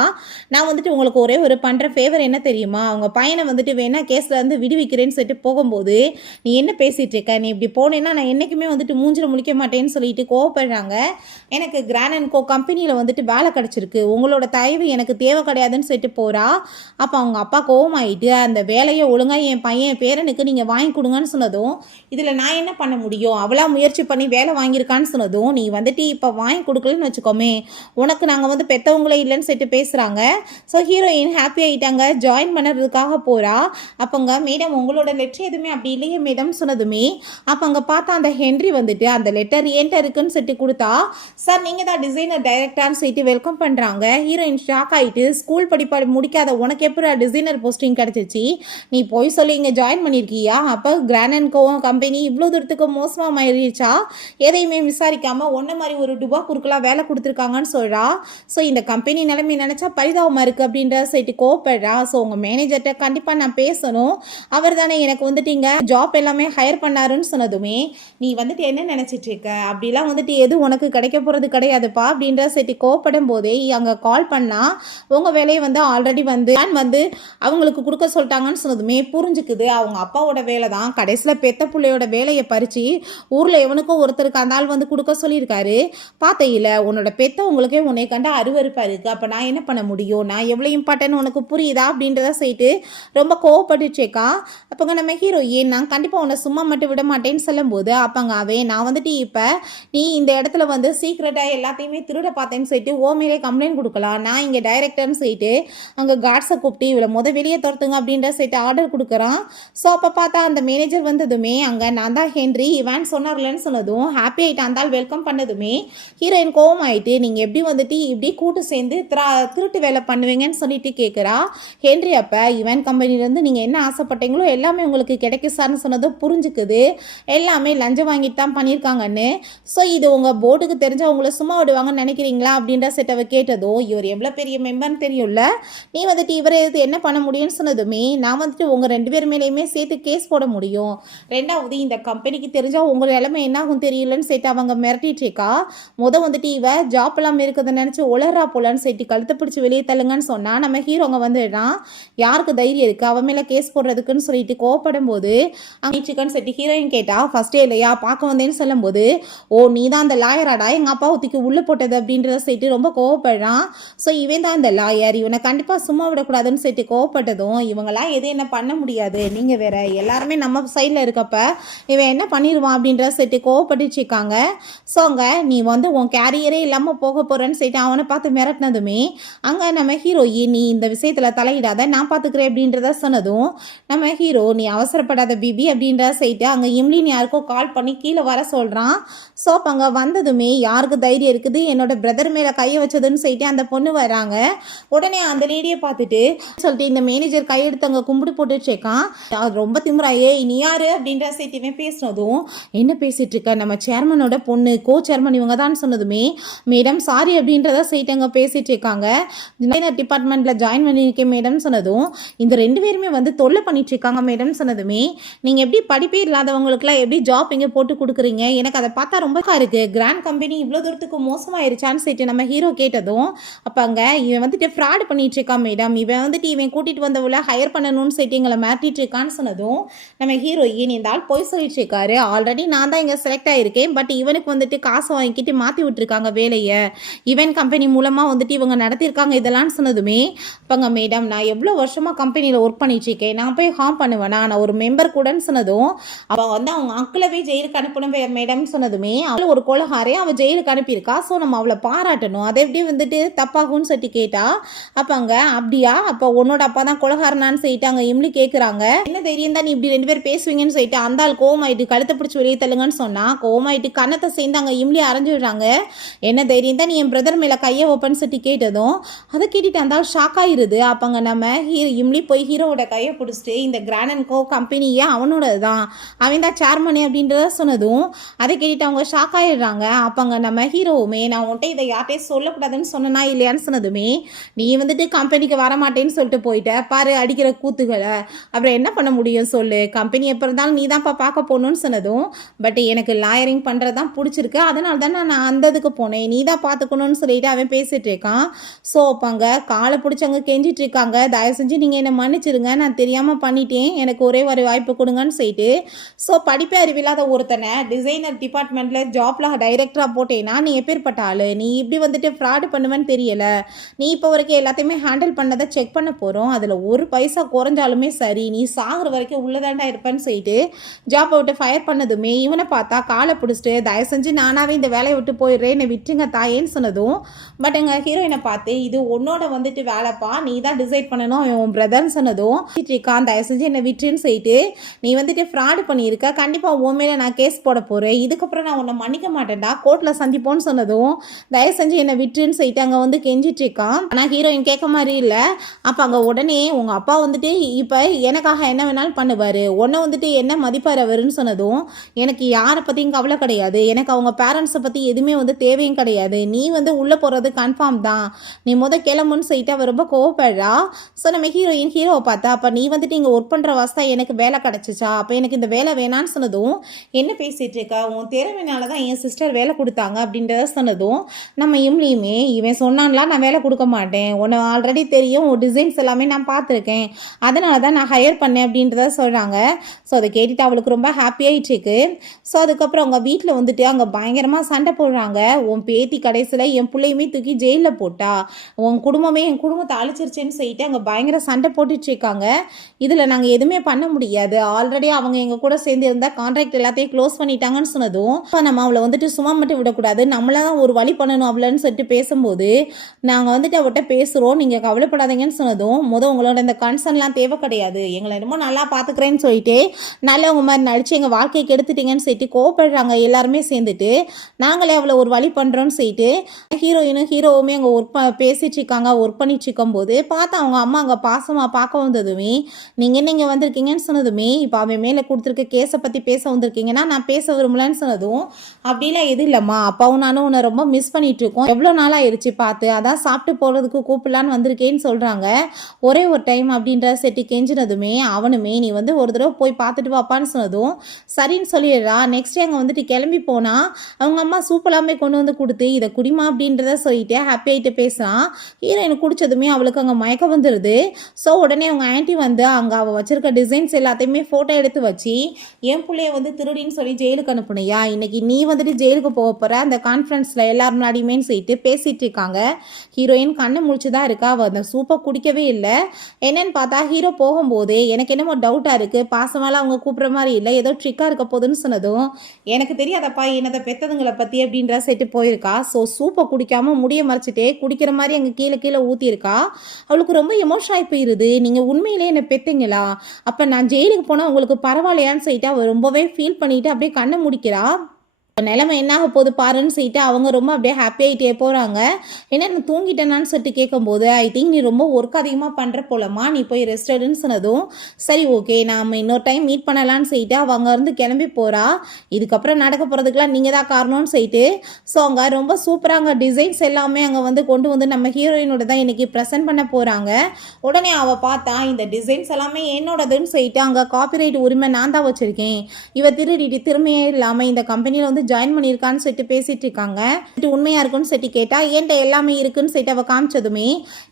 நான் வந்துட்டு உங்களுக்கு ஒரே ஒரு பண்ணுற ஃபேவர் என்ன தெரியுமா, அவங்க பையனை வந்துட்டு வேணா கேஸில் வந்து விடுவிக்கிறேன்னு சொல்லிட்டு போகும்போது, நீ என்ன பேசிகிட்டு இருக்க, நீ இப்படி போனேன்னா நான் என்றைக்குமே வந்துட்டு மூஞ்சில் முழிக்க மாட்டேன்னு சொல்லிட்டு கோவப்படுறாங்க. எனக்கு கிராண்ட் அண்ட் கோ கம்பெனியில் வந்துட்டு வேலை கிடச்சிருக்கு, உங்களோட தயவு எனக்கு தேவை கிடையாதுன்னு சொல்லிட்டு போகிறா. அப்போ அவங்க அப்பா கோவமாயிட்டு அந்த வேலையை ஒழுங்காக என் பையன் பேரனுக்கு நீங்கள் வாங்கி கொடுங்கன்னு சொன்னதும் இதில் நான் என்ன பண்ண முடியும், அவளா முயற்சி பண்ணி வேலை வாங்கியிருக்கான்னு சொன்னதும் நீ வந்துட்டு இப்போ வாங்கி கொடுக்கலன்னு வச்சுக்கோமே, உனக்கு நாங்கள் வந்து பெற்றவங்களே இல்லைன்னு சொல்லிட்டு பேசுகிறாங்க. ஸோ ஹீரோயின் ஹாப்பி ஆகிட்டாங்க, ஜாயின் பண்ணுறதுக்காக போகிறா. அப்போங்க மேடம் உங்களோட லெட்டர் எதுவுமே அப்படி இல்லையே மேடம் சொன்னதுமே அப்போ அங்கே பார்த்தா அந்த ஹென்றி வந்துட்டு அந்த லெட்டர் ஏன்ட்ட இருக்குன்னு சொல்லிட்டு கொடுத்தா, சார் நீங்கள் தான் டிசைனர் டைரக்டர்னு சொல்லிட்டு வெல்கம் பண்ணுறாங்க. ஹீரோயின் ஷாக் ஆகிட்டு, ஸ்கூல் படிப்பாடு முடிக்காத உனக்கு எப்படி டிசைனர் போஸ்டிங் கிடச்சிச்சு, நீ போய் சொல்லி இங்கே ஜாயின் பண்ணியிருக்கியா, அப்போ கிராண்ட் அண்ட் கோ கம்பெனி இவ்வளோ தூரத்துக்கு மோசமாக மாறிடுச்சா, எதையுமே விசாரிக்காமல் ஒன்றை மாதிரி ஒரு டுபா குறுக்கெல்லாம் வேலை கொடுத்துருக்காங்கன்னு சொல்கிறா. ஸோ இந்த கம்பெனி நிலைமை நினச்சா பரிதாபமாக இருக்குது அப்படின்ற சொல்லிட்டு கோவப்படுறா. ஸோ உங்கள் மேனேஜர்கிட்ட கண்டிப்பாக நான் பேசணும், அவர் தானே எனக்கு வந்துட்டு இங்கே ஜாப் எல்லாமே ஹையர் பண்ணாருன்னு சொன்னதுமே நீ வந்துட்டு என்ன நினச்சிட்டு இருக்க, அப்படிலாம் வந்துட்டு எது உனக்கு கிடைக்க போகிறது கிடையாதுப்பா அப்படின்ற சொல்லிட்டு கோவப்படும் போதே அங்கே கால் பண்ணால் உங்கள் வேலையை வந்து ஆல்ரெடி வந்து அவங்களுக்கு கொடுக்க சொல்லிட்டாங்கன்னு சொன்னதுமே புரிஞ்சுக்குது அவங்க அப்பாவோட வேலை தான். கடைசியில் பெத்த பிள்ளையோட வேலையை பறித்து ஊரில் எவனுக்கும் ஒருத்தருக்கு அந்த ஆள் வந்து கொடுக்க சொல்லியிருக்காரு. பார்த்தையில் உன்னோட பெத்த உங்களுக்கே உன்னை கண்டு அருவருப்பாக இருக்குது, அப்போ நான் என்ன பண்ண முடியும், நான் எவ்வளோ இம்பார்ட்டன் உனக்கு புரியுதா அப்படின்றத சொல்லிட்டு ரொம்ப கோவப்பட்டுச்சேக்கா. அப்போங்க நம்ம ஹீரோயின் நான் கண்டிப்பாக உன்னை சும்மா மட்டும் விட மாட்டேன்னு சொல்லும்போது அப்போங்க நான் வந்துட்டு இப்போ நீ இந்த இடத்துல வந்து சீக்ரெட்டாக எல்லாத்தையுமே திருட பார்த்தேன்னு சொல்லிட்டு மேலே கம்ப்ளைண்ட் கொடுக்கலாம், நான் இங்கே டைரக்டர்னு சொல்லிட்டு அங்கே கார்ட்ஸை கூப்பிட்டு இவளை வெளியே துரத்துங்க அப்படின்ற சொல்லிட்டு ஆர்டர் கொடுக்குறான். ஸோ அப்போ பார்த்தா அந்த மேனேஜர் வந்ததுமே அங்கே நான் தான் ஹென்றி இவன் சொன்னார்லன்னு சொன்னதும் ஹாப்பி ஆகிட்டு அந்தால் வெல்கம் பண்ணதுமே ஹீரோயின் கோவம் ஆகிட்டு நீங்கள் எப்படி வந்துட்டு இப்படி கூட்டு சேர்ந்து திருட்டு வேலை பண்ணுவீங்கன்னு சொல்லிட்டு கேட்குறா. ஹென்றி அப்போ இவன் கம்பெனிலேருந்து நீங்கள் என்ன ஆசைப்பட்டீங்களோ எல்லாமே உங்களுக்கு கிடைக்கும் சார்னு சொன்னதும் புரிஞ்சுக்குது, எல்லாமே லஞ்சம் வாங்கிட்டு தான் பண்ணியிருக்காங்கன்னு. ஸோ இது உங்கள் போர்டுக்கு தெரிஞ்சால் உங்களை சும்மா விடுவாங்கன்னு நினைக்கிறீங்களா அப்படின்ற செட்டவை கேட்டதும் இவர் எவ்வளோ பெரிய மெம்பர்னு தெரியும்ல, நீ வந்துட்டு இவரை இது என்ன பண்ண முடியும்னு சொன்னதுமே நான் வந்துட்டு உங்கள் 2 பேர் மேலேயுமே சேர்த்து கேஸ் போட முடியும், ரெண்டாவது இந்த கம்பெனிக்கு தெரிஞ்சால் உங்கள் நிலைமை என்ன ஆகும் தெரியலன்னு சேர்த்து அவங்க மிரட்டிட்டுருக்கா. வந்துட்டு இவ ஜாப் எல்லாம் இருக்கிறத நினச்சி உளறா போலன்னு சேர்த்து கழுத்தை பிடிச்சி வெளியே தள்ளுங்கன்னு சொன்னால் நம்ம ஹீரோங்க வந்துடுறான். யாருக்கு தைரியம் இருக்குது அவன் மேலே கேஸ் போடுறதுக்குன்னு சொல்லிட்டு கோவப்படும் போது அங்கே சிக்கன் செட்டி ஹீரோயின் கேட்டா ஃபஸ்ட்டே இல்லையா பார்க்க வந்தேன்னு சொல்லும்போது நீ தான் அந்த லாயராடா எங்கள் அப்பா ஒத்திக்கு உள்ளே போட்டது அப்படின்றத சேர்த்து ரொம்ப கோவப்படுறான். ஸோ இவன் தான் இந்த லாயர், இவனை கண்டிப்பாக சும்மா விடக்கூடாதுன்னு சேர்த்து கோவப்பட்டதும் இவங்களாம் எதுவும் என்ன பண்ண முடியாது, நீங்கள் வேற எல்லாருமே நம்ம சைடில் இருக்கப்ப இவன் என்ன பண்ணிடுவான் அப்படின்றத சேர்த்து கோவப்பட்டுச்சிருக்காங்க. ஸோ அங்கே நீ வந்து உன் கேரியரே இல்லாமல் போக போகிறேன்னு சொல்லிட்டு அவனை பார்த்து மிரட்டினதுமே அங்கே நம்ம ஹீரோயின் நீ இந்த விஷயத்தில் தலையிடாத நான் பார்த்துக்கிறேன் அப்படின்றத சொன்னதும் நம்ம ஹீரோ நீ அவசரப்படாத பிபி அப்படின்றத செய்யிட்டு அங்கே இம்லின்னு யாருக்கோ கால் பண்ணி கீழே வர சொல்கிறான். ஸோ அப்போ அங்கே வந்ததுமே யாருக்கு தைரியம் இருக்குது என்னோட பிரதர் மேலே கையை வச்சதுன்னு சொல்லிட்டு அந்த பொண்ணு வராங்க. உடனே அந்த லேடியை பார்த்துட்டு சொல்லிட்டு இந்த மேனேஜர் கையெடுத்து அங்கே கும்பிட்டு போட்டுச்சேக்கான். அது ரொம்ப திமுறாயே நீ யாரு அப்படின்ற செய்தியுமே பேசினதும் என்ன பேசிட்டு இருக்க நம்ம சேர்மனோட பொண்ணு கோ சேர்மன் இவங்க தான் சொன்னதுமே மேடம் சாரி அப்படின்றத செய்யிட்டு அங்கே பேசிட்டு இருக்காங்க. டிபார்ட்மெண்ட்டில் ஜாயின் பண்ணியிருக்கேன் மேடம் சொன்னதும் இந்த 2 பேருமே வந்து தொல்லை பண்ணிட்டு இருக்காங்க மேடம் சொன்னதுமே நீங்கள் எப்படி படிப்பே இல்லாதவங்களுக்குலாம் எப்படி ஜாப் இங்கே போட்டு கொடுக்குறீங்க, எனக்கு அதை பார்த்தா ரொம்ப இருக்கு, கிராண்ட் கம்பெனி இவ்வளோ தூரத்துக்கு மோசமாயிருச்சான்னு சொல்லிட்டு நம்ம ஹீரோ கேட்டதும் அப்போ அங்கே இவன் வந்துட்டு ஃப்ராட் பண்ணிட்டு இருக்கான் மேடம், இவன் வந்துட்டு இவன் கூட்டிகிட்டு வந்தவளை ஹையர் பண்ணணும்னு சொல்லிட்டு எங்களை மாட்டிட்டு இருக்கான்னு சொன்னதும் நம்ம ஹீரோயின் இந்த ஆள் போய் சொல்லிட்டு இருக்காரு, ஆல்ரெடி நான் தான் இங்கே செலக்ட் ஆகிருக்கேன், பட் இவனுக்கு வந்துட்டு காசு வாங்கிக்கிட்டு மாற்றி விட்டுருக்காங்க வேலையை, இவன் கம்பெனி மூலமாக வந்துட்டு இவங்க நடத்தியிருக்காங்க இதெல்லாம் சொன்னதுமே அப்போங்க மேடம் நான் எவ்வளோ வருஷமாக கம்பெனியில் ஒர்க் பண்ணிட்டு இருக்கேன், நான் போய் ஹார்ம் பண்ணுவேனா, நான் ஒரு மெம்பர் கூடன்னு சொன்னதும் அவன் வந்து அவங்க அங்கிளவே ஜெயிலுக்கு அனுப்பணும் மேடம் சொன்னதுமே அவள் ஒரு கொலகாரே அவள் ஜெயிலுக்கு அனுப்பியிருக்கா, ஸோ நம்ம அவளை பாராட்டணும், அதை எப்படி வந்துட்டு தப்பாகும்னு சொல்லிட்டு கேட்டா அப்போ அங்கே அப்படியா அப்போ உன்னோட அப்பா தான் கொலகாரனான்னு சொல்லிட்டு அங்கே இம்லி கேட்குறாங்க. என்ன தைரியம் தான் நீ இப்படி 2 பேர் பேசுவீங்கன்னு சொல்லிட்டு அந்த ஆள் கோவமாயிட்டு கழுத்தை பிடிச்சி வெளியே தள்ளுங்கன்னு சொன்னால் கோவமாயிட்டு கண்ணத்தை சேர்ந்து அங்கே இம்லி அரைஞ்சு விடுறாங்க. என்ன தைரியம் தான் நீ என் பிரதர் மேலே கையை ஓப்பன் சொல்லிட்டு கேட்டதும் அதை கேட்டுட்டு அந்த ஆள் ஷாக் ஆயிருது. அப்போங்க நம்ம இம்லி போய் ஹீரோவோட கையை பிடிச்சிட்டு இந்த கிராண்ட் அண்ட் கோ கம்பெனியே அவனோட தான் அவன் தான் சேர்மனே அப்படின்றத சொன்னதும் அதை கேட்டுட்டு அவங்க ஷாக் ஆகிடுறாங்க. அப்போங்க நம்ம ஹீரோவுமே நான் உன்ட்ட இதை யார்கிட்டையும் சொல்லக்கூடாதுன்னு சொன்னா இல்லையான்னு சொன்னதுமே நீ வந்துட்டு கம்பெனிக்கு வரமாட்டேன்னு சொல்லிட்டு போயிட்ட பாரு அடிக்கிற கூத்துகளை, அப்புறம் என்ன பண்ண முடியும் சொல்லு, கம்பெனி எப்போ இருந்தாலும் நீ தான்ப்பா பார்க்க போகணுன்னு சொன்னதும் பட் எனக்கு லாயரிங் பண்ணுறது தான் பிடிச்சிருக்கு அதனால தான் நான் அந்த இதுக்கு போனேன் நீ தான் பார்த்துக்கணும்னு சொல்லிட்டு அவன் பேசிகிட்டு இருக்கான். ஸோ அப்போங்க காலை பிடிச்சவங்க கெஞ்சிட்டு இருக்காங்க, தயவு செஞ்சு நீங்கள் என்னை மன்னிச்சிருங்க நான் தெரியாமல் பண்ணிட்டேன் எனக்கு ஒரே ஒரு வாய்ப்பு கொடுங்கன்னு சொல்லிட்டு. ஸோ படிப்பே அறிவில்லாத ஒருத்தனை டிசைனர் டிபார்ட்மெண்ட்டில் ஜாப்பில் டைரக்டராக போட்டேன்னா நீ எப்பேற்பட்ட ஆள், நீ இப்படி வந்துட்டு ஃப்ராடு பண்ணுவேன்னு தெரியலை, நீ இப்போ வரைக்கும் எல்லாத்தையுமே ஹேண்டில் பண்ணதை செக் பண்ண போகிறோம், அதில் ஒரு பைசா குறைஞ்சாலுமே சரி மாதிரி நீ சாகுற வரைக்கும் உள்ளதாண்டா இருப்பேன்னு சொல்லிட்டு ஜாப்பை விட்டு ஃபயர் பண்ணதுமே இவனை பார்த்தா காலை பிடிச்சிட்டு தயவு செஞ்சு நானாவே இந்த வேலையை விட்டு போயிடுறேன் என்னை விட்டுங்க தாயேன்னு சொன்னதும் பட் எங்கள் ஹீரோயினை பார்த்து இது உன்னோட வந்துட்டு வேலைப்பா நீ தான் டிசைட் பண்ணணும் உன் பிரதர்ன்னு சொன்னதும் ஸ்ரீகாந்த் தயவு செஞ்சு என்னை விட்டுன்னு சொல்லிட்டு நீ வந்துட்டு ஃப்ராடு பண்ணியிருக்க கண்டிப்பாக உன் மேலே நான் கேஸ் போட போகிறேன் இதுக்கப்புறம் நான் உன்னை மன்னிக்க மாட்டேன்டா கோர்ட்டில் சந்திப்போன்னு சொன்னதும் தயவு செஞ்சு என்னை விட்டுன்னு சொல்லிட்டு அங்கே வந்து கெஞ்சிட்டு இருக்கான். ஆனால் ஹீரோயின் கேட்க மாதிரி இல்லை. அப்போ அங்கே உடனே உங்கள் அப்பா வந்துட்டு இப்போ எனக்காக என்ன வேணாலும் பண்ணுவார் உன்னை வந்துட்டு என்ன மதிப்பார் அவருன்னு சொன்னதும் எனக்கு யாரை பற்றியும் கவலை கிடையாது எனக்கு அவங்க பேரண்ட்ஸை பற்றி எதுவுமே வந்து தேவையும் கிடையாது நீ வந்து உள்ளே போகிறது கன்ஃபார்ம் தான் நீ கிளம்புன்னு சொல்லிட்டு அவர் ரொம்ப கோவப்படுறா. ஸோ நம்ம ஹீரோவை பார்த்தா அப்போ நீ வந்துட்டு இங்கே ஒர்க் பண்ணுற வாஸ்தா எனக்கு வேலை கிடச்சிச்சா அப்போ எனக்கு இந்த வேலை வேணான்னு சொன்னதும் என்ன பேசிகிட்டு இருக்கா உன் திறமையினால தான் என் சிஸ்டர் வேலை கொடுத்தாங்க அப்படின்றத சொன்னதும் நம்ம இம்லியுமே இவன் சொன்னான்லாம் நான் வேலை கொடுக்க மாட்டேன் உன்னை ஆல்ரெடி தெரியும் உன் டிசைன்ஸ் எல்லாமே நான் பார்த்துருக்கேன் அதனால தான் நான் ஹையர் பண்ணேன் அப்படின்றத சொல்கிறாங்க. ஸோ அதை கேட்டுட்டு அவளுக்கு ரொம்ப ஹாப்பியாகிட்டு இருக்கு. ஸோ அதுக்கப்புறம் அவங்க வீட்டில் வந்துட்டு அங்கே பயங்கரமாக சண்டை போடுறாங்க. உன் பேத்தி கடைசியில் என் பிள்ளையுமே தூக்கி ஜெயிலில் போட்டா உன் குடும்பமே என் குடும்பத்தை அழிச்சிருச்சுன்னு சொல்லிட்டு அங்கே பயங்கர சண்டை போட்டுட்டு இருக்காங்க. இதில் நாங்கள் எதுவுமே பண்ண முடியாது ஆல்ரெடி அவங்க எங்கள் கூட சேர்ந்து இருந்தால் கான்ட்ராக்ட் எல்லாத்தையும் க்ளோஸ் பண்ணிட்டாங்கன்னு சொன்னதும் இப்போ நம்ம அவளை வந்துட்டு சும்மா மட்டும் விடக்கூடாது நம்மள தான் ஒரு வழி பண்ணணும் அவளன்னு சொல்லிட்டு பேசும்போது நாங்கள் வந்துட்டு அவட்ட பேசுகிறோம் நீங்கள் கவலைப்படாதீங்கன்னு சொன்னதும் உங்களோட இந்த கன்சர்ன்லாம் தேவை கிடையாது எங்களை ரொம்ப நல்லா பார்த்துக்கிறேன்னு சொல்லிட்டு நல்லவங்க மாதிரி நடிச்சு எங்கள் வாழ்க்கையை கெடுத்துட்டீங்கன்னு சொல்லிட்டு கோவப்படுறாங்க எல்லாருமே சேர்ந்துட்டு நாங்களே அவளை ஒரு வழி பண்ணுறோன்னு சொல்லிட்டு ஹீரோயினும் ஹீரோவுமே அங்கே பேசிட்டு இருக்காங்க ஒர்க் பண்ணிட்டு இருக்கும் போது பார்த்தா அவங்க அம்மா அங்கே பாசமாக பார்க்க வந்ததுமே நீங்கள் என்ன இங்கே வந்திருக்கீங்கன்னு சொன்னதுமே இப்போ அவன் மேலே கொடுத்துருக்க கேஸை பற்றி பேச வந்திருக்கீங்கன்னா நான் பேச விரும்பலன்னு சொன்னதும் அப்படிலாம் எது இல்லைம்மா அப்பாவும் நானும் உன்னை ரொம்ப மிஸ் பண்ணிட்டு இருக்கோம் எவ்வளோ நாளாக ஆயிடுச்சு பார்த்து அதான் சாப்பிட்டு போகிறதுக்கு கூப்பிடலான்னு வந்திருக்கேன்னு சொல்கிறாங்க. ஒரே ஒரு டைம் அப்படின்ற செட்டி கெஞ்சினதுமே அவனுமே நீ வந்து ஒரு தடவை போய் பார்த்துட்டு வாப்பான்னு சொன்னதும் சரின்னு சொல்லிடுறா. நெக்ஸ்ட் அங்கே வந்துட்டு கிளம்பி போனால் அவங்க அம்மா சூப்பராமே கொண்டு வந்து கொடுத்து இதை குடிமா அப்படின்றத சொல்லிட்டு ஹாப்பி ஆகிட்டு பேசுகிறான். ஹீரோயின் குடிச்சதுமே அவளுக்கு அங்கே மயக்கம் வந்துடுது. ஸோ உடனே அவங்க ஆன்ட்டி வந்து அங்கே அவள் வச்சிருக்க டிசைன்ஸ் எல்லாத்தையுமே ஃபோட்டோ எடுத்து வச்சு என் பிள்ளைய வந்து திருடின்னு சொல்லி ஜெயிலுக்கு அனுப்புனையா இன்னைக்கு நீ வந்துட்டு ஜெயிலுக்கு போக போகிற அந்த கான்ஃபரன்ஸில் எல்லாரும் முன்னாடியுமே சொல்லிட்டு பேசிகிட்டு இருக்காங்க. ஹீரோயின் கண்ணை முடிச்சு தான் இருக்கா அவள் அந்த சூப்பை குடிக்கவே இல்லை. என்னன்னு பார்த்தா ஹீரோ போகும்போது எனக்கு என்னமோ டவுட்டாக இருக்குது பாசமால அவங்க கூப்பிட்ற மாதிரி இல்லை ஏதோ ட்ரிக்காக இருக்க போதுன்னு சொன்னதும் எனக்கு தெரியாதப்பா என்னதை பெற்றதுங்களை பற்றி அப்படின்ற செட்டு போயிருக்கா. ஸோ சூப்பை குடிக்காமல் முடிய மறைச்சிட்டே குடிக்கிற மாதிரி அங்கே கீழே கீழே ஊற்றிருக்கா. அவளுக்கு ரொம்ப எமோஷன் ஆகி போயிருது நீங்கள் உண்மையிலே என்னை பெற்றீங்களா அப்போ நான் ஜெயிலுக்கு போனால் உங்களுக்கு பரவாயில்லையான்னு சொல்லிட்டு அவள் ரொம்பவே ஃபீல் பண்ணிட்டு அப்படியே கண்ணை முடிக்கிறா. நிலைமை என்னாக போகுது பாருன்னு சொல்லிட்டு அவங்க ரொம்ப அப்படியே ஹாப்பி ஆகிட்டே போகிறாங்க. ஏன்னா நான் தூங்கிட்டேனான்னு சொல்லிட்டு கேட்கும்போது ஐ திங்க் நீ ரொம்ப ஒர்க் அதிகமாக பண்ணுற போலமா நீ போய் ரெஸ்ட் எடுன்னு சொன்னதும் சரி ஓகே நாம் இன்னொரு டைம் மீட் பண்ணலான்னு சொல்லிட்டு அவங்க இருந்து கிளம்பி போகிறா. இதுக்கப்புறம் நடக்க போகிறதுக்கெலாம் நீங்கள் தான் காரணம்னு சொல்லிட்டு ஸோ அங்கே ரொம்ப சூப்பராக அங்கே டிசைன்ஸ் எல்லாமே அங்கே வந்து கொண்டு வந்து நம்ம ஹீரோயினோட தான் இன்றைக்கி ப்ரெசென்ட் பண்ண போகிறாங்க. உடனே அவள் பார்த்தா இந்த டிசைன்ஸ் எல்லாமே என்னோடதுன்னு சொல்லிட்டு அங்கே காப்பிரைட் உரிமை நான் தான் வச்சுருக்கேன் இவ திருடிட்டு திரும்பியே இல்லாமல் இந்த கம்பெனியில் வந்து ஜாயின் பண்ணியிருக்கான்னு சொல்லிட்டு பேசிட்டு இருக்காங்க. உண்மையா இருக்குன்னு சொல்லிட்டு கேட்டா என்கிட்ட எல்லாமே இருக்குன்னு சொல்லிட்டு அவ காமிச்சதுமே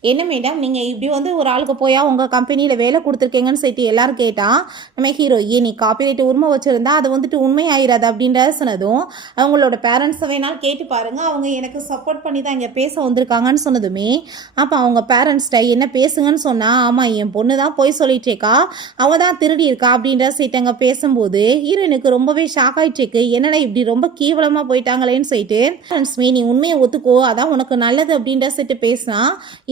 என்ன மேடம் நீங்க இப்படி வந்து ஒரு ஆளுக்கு போயா உங்க கம்பெனியில வேலை கொடுத்துருக்கீங்கன்னு சொல்லிட்டு எல்லாரும் கேட்டா நம்ம ஹீரோ நீ காப்பிரைட் உரிமை வச்சிருந்தா அது வந்துட்டு உண்மையாயிராது அப்படின்ற சொன்னதும் அவங்களோட பேரண்ட்ஸை வேணாலும் கேட்டு பாருங்க அவங்க எனக்கு சப்போர்ட் பண்ணி தான் இங்கே பேச வந்திருக்காங்கன்னு சொன்னதுமே அப்போ அவங்க பேரண்ட்ஸ்ட என்ன பேசுங்கன்னு சொன்னா ஆமாம் என் பொண்ணு தான் போய் சொல்லிட்டு இருக்கா அவ தான் திருடி இருக்கா அப்படின்ற சொல்லிட்டு அங்கே பேசும்போது ஹீரோயினுக்கு ரொம்பவே ஷாக் ஆயிட்டு இருக்கு என்னடா இப்படி ரொம்ப கேவலமாக போயிட்டாங்களேன்னு சொல்லிட்டு நீ உண்மையை ஒத்துக்கோ அதான் உனக்கு நல்லது அப்படின்ற சொல்லிட்டு பேசினா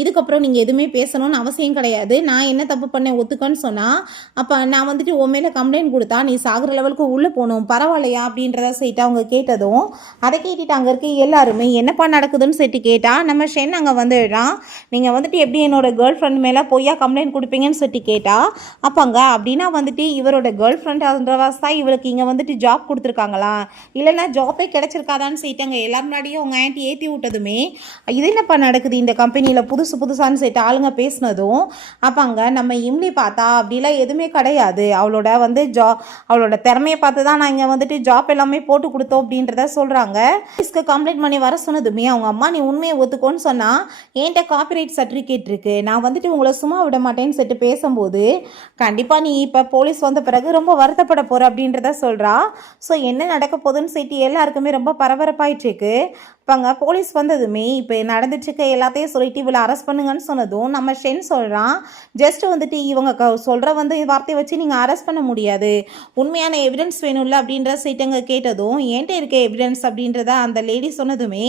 இதுக்கப்புறம் நீங்கள் எதுவுமே பேசணும்னு அவசியம் கிடையாது நான் என்ன தப்பு பண்ணேன் ஒத்துக்கன்னு சொன்னால் அப்போ நான் வந்துட்டு உன் மேலே கம்ப்ளைண்ட் கொடுத்தா நீ சாகுற லெவலுக்கு உள்ளே போகணும் பரவாயில்லையா அப்படின்றத சொல்லிட்டு அவங்க கேட்டதும் அதை கேட்டுட்டு அங்கே இருக்க எல்லாருமே என்னப்பா நடக்குதுன்னு சொல்லிட்டு கேட்டால் நம்ம ஷென் அங்கே வந்துடுறான் நீங்கள் வந்துட்டு எப்படி என்னோட கேர்ள் ஃப்ரெண்ட் மேலே பொய்யா கம்ப்ளைண்ட் கொடுப்பீங்கன்னு சொல்லிட்டு கேட்டா அப்போங்க அப்படின்னா வந்துட்டு இவரோட கேர்ள் ஃப்ரெண்ட் தான் இவருக்கு இங்கே வந்துட்டு ஜாப் கொடுத்துருக்காங்களா இல்லைன்னா ஜாப்பே கிடைச்சிருக்காதான்னு சொல்லிட்டாங்க எல்லாரும் முன்னாடியும் அவங்க ஆன்ட்டி ஏற்றி விட்டதுமே இது என்னப்பா நடக்குது இந்த கம்பெனியில் புதுசான்னு சொல்லிட்டு ஆளுங்க பேசினதும் அப்போ அங்கே நம்ம இம்லி பார்த்தா அப்படிலாம் எதுவுமே கிடையாது அவளோட வந்து அவளோட திறமையை பார்த்து தான் நான் இங்கே வந்துட்டு ஜாப் எல்லாமே போட்டு கொடுத்தோம் அப்படின்றத சொல்கிறாங்க. கம்ப்ளைண்ட் பண்ணி வர சொன்னதுமே அவங்க அம்மா நீ உண்மையை ஒத்துக்கோன்னு சொன்னால் என்கிட்ட காப்பிரைட் சர்டிஃபிகேட் இருக்குது நான் வந்துட்டு உங்களை சும்மா விட மாட்டேன்னு சொல்லிட்டு பேசும்போது கண்டிப்பாக நீ இப்போ போலீஸ் வந்த பிறகு ரொம்ப வருத்தப்பட போகிற அப்படின்றத சொல்கிறா. ஸோ என்ன நடக்க போகுதுன்னு சொல்லிட்டு சொல்லிட்டு எல்லாருக்குமே ரொம்ப பரபரப்பாயிட்டு இருக்கு. இப்போங்க போலீஸ் வந்ததுமே இப்போ நடந்துட்டு இருக்க எல்லாத்தையும் சொல்லிட்டு இவளை அரெஸ்ட் பண்ணுங்கன்னு சொன்னதும் நம்ம ஷென் சொல்கிறான், ஜஸ்ட் வந்துட்டு இவங்க சொல்கிற வார்த்தையை வச்சு நீங்கள் அரெஸ்ட் பண்ண முடியாது, உண்மையான எவிடன்ஸ் வேணும்ல அப்படின்ற சீட்டங்க கேட்டதும் என்கிட்ட இருக்க எவிடன்ஸ் அப்படின்றத அந்த லேடி சொன்னதுமே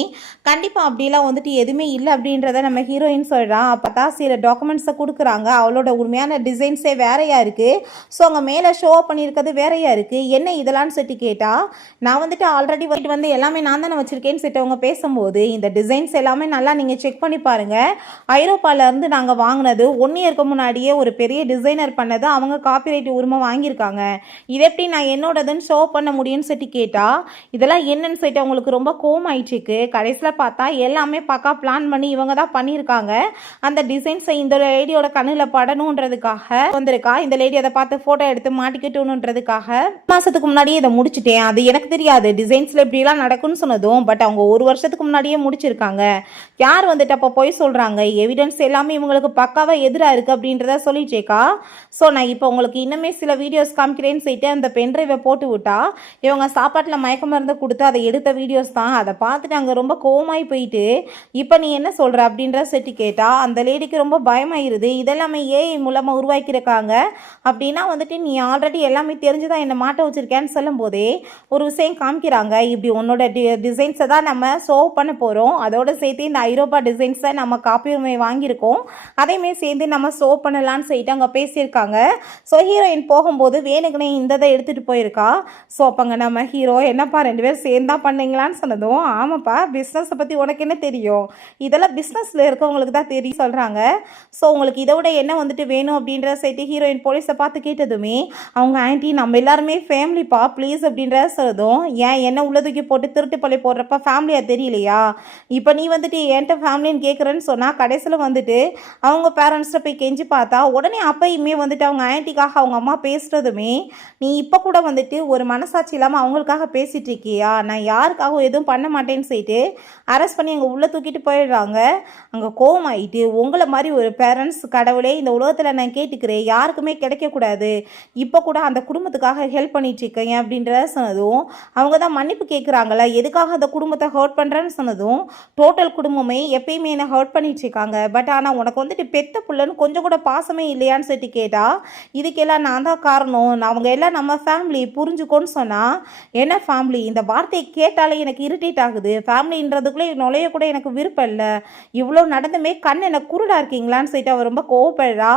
கண்டிப்பாக அப்படிலாம் வந்துட்டு எதுவுமே இல்லை அப்படின்றத நம்ம ஹீரோயின் சொல்கிறான். அப்போ தான் சில டாக்குமெண்ட்ஸை கொடுக்குறாங்க. அவளோட உண்மையான டிசைன்ஸே வேறையாக இருக்குது. ஸோ அங்கே மேலே ஷோ பண்ணியிருக்கிறது வேறையாக இருக்குது. என்ன இதெல்லாம் சொல்லிட்டு கேட்டால், நான் வந்துட்டு ஆல்ரெடி வந்து எல்லாமே நான் தானே வச்சுருக்கேன்னு சொல்லிட்டு அவங்க பேசும்போது, இந்த டிசைன்ஸ் எல்லாமே நல்லா நீங்கள் செக் பண்ணி பாருங்கள், ஐரோப்பாவிலேருந்து நாங்கள் வாங்கினது 1 இயருக்கு முன்னாடியே ஒரு பெரிய டிசைனர் பண்ணது, அவங்க காப்பிரைட் உரிமை வாங்கியிருக்காங்க, இதை எப்படி நான் என்னோடதுன்னு ஷோ பண்ண முடியும்னு சொல்லிட்டு கேட்டால், இதெல்லாம் என்னன்னு சொல்லிட்டு அவங்களுக்கு ரொம்ப கோவம் ஆயிடுச்சுக்கு. கடைசியில் பார்த்தா எல்லாமே பக்கா பிளான் பண்ணி இவங்க தான் பண்ணியிருக்காங்க. அந்த டிசைன்ஸை இந்த லேடியோட கண்ணில் படணுன்றதுக்காக வந்திருக்கா. இந்த லேடி அதை பார்த்து ஃபோட்டோ எடுத்து மாட்டிக்கிட்டணுன்றதுக்காக மாதத்துக்கு முன்னாடியே இதை முடிச்சுட்டேன், அது எனக்கு தெரியாது டிசைன்ஸில் இப்படிலாம் நடக்கும்னு சொன்னதும், பட் அவங்க 1 வருஷத்துக்கு முன்னாடியே முடிச்சிருக்காங்க, யார் வந்துட்டு அப்போ போய் சொல்கிறாங்க, எவிடன்ஸ் எல்லாமே இவங்களுக்கு பக்காவாக எதிராக இருக்குது அப்படின்றத சொல்லிட்டேக்கா. ஸோ நான் இப்போ உங்களுக்கு இன்னுமே சில வீடியோஸ் காமிக்கிறேன்னு சொல்லிட்டு அந்த பென்ட்ரைவை போட்டு விட்டா, இவங்க சாப்பாட்டில் மயக்க மருந்து கொடுத்து அதை எடுத்த வீடியோஸ் தான். அதை பார்த்துட்டு அங்கே ரொம்ப கோவமாகி போயிட்டு, இப்போ நீ என்ன சொல்கிற அப்படின்ற செட்டி கேட்டால் அந்த லேடிக்கு ரொம்ப பயமாயிருது. இதெல்லாமே ஏஐ மூலமாக உருவாக்கியிருக்காங்க அப்படின்னா வந்துட்டு நீ ஆல்ரெடி எல்லாமே தெரிஞ்சுதான் என்னை மாட்ட வச்சுருக்கேன்னு சொல்லும் போதே ஒரு விஷயம் காமிக்கிறாங்க. இப்படி உன்னோட டிசைன்ஸை தான் நம்ம ஷோ பண்ண போகிறோம், அதோடு சேர்த்து இந்த ஐரோப்பா டிசைன்ஸை நம்ம காப்பியுரிமை வாங்கியிருக்கோம், அதையுமே சேர்ந்து நம்ம ஷோ பண்ணலான்னு சொல்லிட்டு அங்கே பேசியிருக்காங்க. ஸோ ஹீரோயின் போகும்போது வேணுக்குனே இந்த இதை எடுத்துகிட்டு போயிருக்கா. ஸோ அப்போங்க நம்ம ஹீரோ, என்னப்பா 2 பேரும் சேர்ந்தா பண்ணீங்களான்னு சொன்னதும், ஆமாப்பா பிஸ்னஸை பற்றி உனக்கு என்ன தெரியும், இதெல்லாம் பிஸ்னஸில் இருக்கவங்களுக்கு தான் தெரியும் சொல்கிறாங்க. ஸோ உங்களுக்கு இதை விட என்ன வந்துட்டு வேணும் அப்படின்ற சேர்த்து ஹீரோயின் போலீஸை பார்த்து கேட்டதுமே அவங்க, ஆன்ட்டி நம்ம எல்லாருமே ஃபேமிலிப்பா ப்ளீஸ் அப்படின்ற சொன்னதும், ஏன் என்ன உள்ள தூக்கி போட்டு திருட்டு பள்ளி போடுறப்ப ஃபேமிலியாக தெரியலையா, இப்போ நீ வந்துட்டு என்கிட்ட ஃபேமிலின்னு கேட்குறேன்னு சொன்னால் கடைசியில் வந்துட்டு அவங்க பேரண்ட்ஸ்கிட்ட போய் கெஞ்சி பார்த்தா உடனே அப்பயுமே வந்துட்டு அவங்க ஆன்ட்டிக்காக அவங்க அம்மா பேசுகிறதுமே, நீ இப்போ கூட வந்துட்டு ஒரு மனசாட்சி இல்லாமல் அவங்களுக்காக பேசிகிட்டு இருக்கியா, நான் யாருக்காகவும் எதுவும் பண்ண மாட்டேன்னு சொல்லிட்டு அரெஸ்ட் பண்ணி அங்கே உள்ளே தூக்கிட்டு போயிடுறாங்க. அங்கே கோவம் ஆகிட்டு, உங்களை மாதிரி ஒரு பேரண்ட்ஸ் கடவுளே இந்த உலகத்தில் நான் கேட்டுக்கிறேன், யாருக்குமே கிடைக்கக்கூடாது, இப்போ கூட அந்த குடும்பத்துக்காக ஹெல்ப் பண்ணிட்டுருக்கேன் அப்படின்றத சொன்னதும், அவங்க தான் மன்னிப்பு கேட்குறாங்களே, எதுக்காக அந்த குடும்பத்தை ஹர்ட் பண்ணுறேன்னு சொன்னதும், டோட்டல் குடும்பமே எப்பயுமே என்னை ஹர்ட் பண்ணிட்டுருக்காங்க, பட் ஆனால் உனக்கு வந்துட்டு பெத்த பிள்ளைன்னு கொஞ்சம் கூட பாசமே இல்லையான்னு சொல்லிட்டு கேட்டால், இதுக்கெல்லாம் நான் தான் காரணம், அவங்க எல்லாம் நம்ம ஃபேமிலி புரிஞ்சுக்கோன்னு சொன்னால், என்ன ஃபேமிலி, இந்த வார்த்தையை கேட்டாலே எனக்கு இரிட்டேட் ஆகுது, ஃபேமிலின்றதுக்குள்ளே நுழைய கூட எனக்கு விருப்பம் இல்லை, இவ்வளோ நடந்துமே கண் எனக்கு குருடாக இருக்கீங்களான்னு சொல்லிட்டு அவர் ரொம்ப கோவப்படுறா.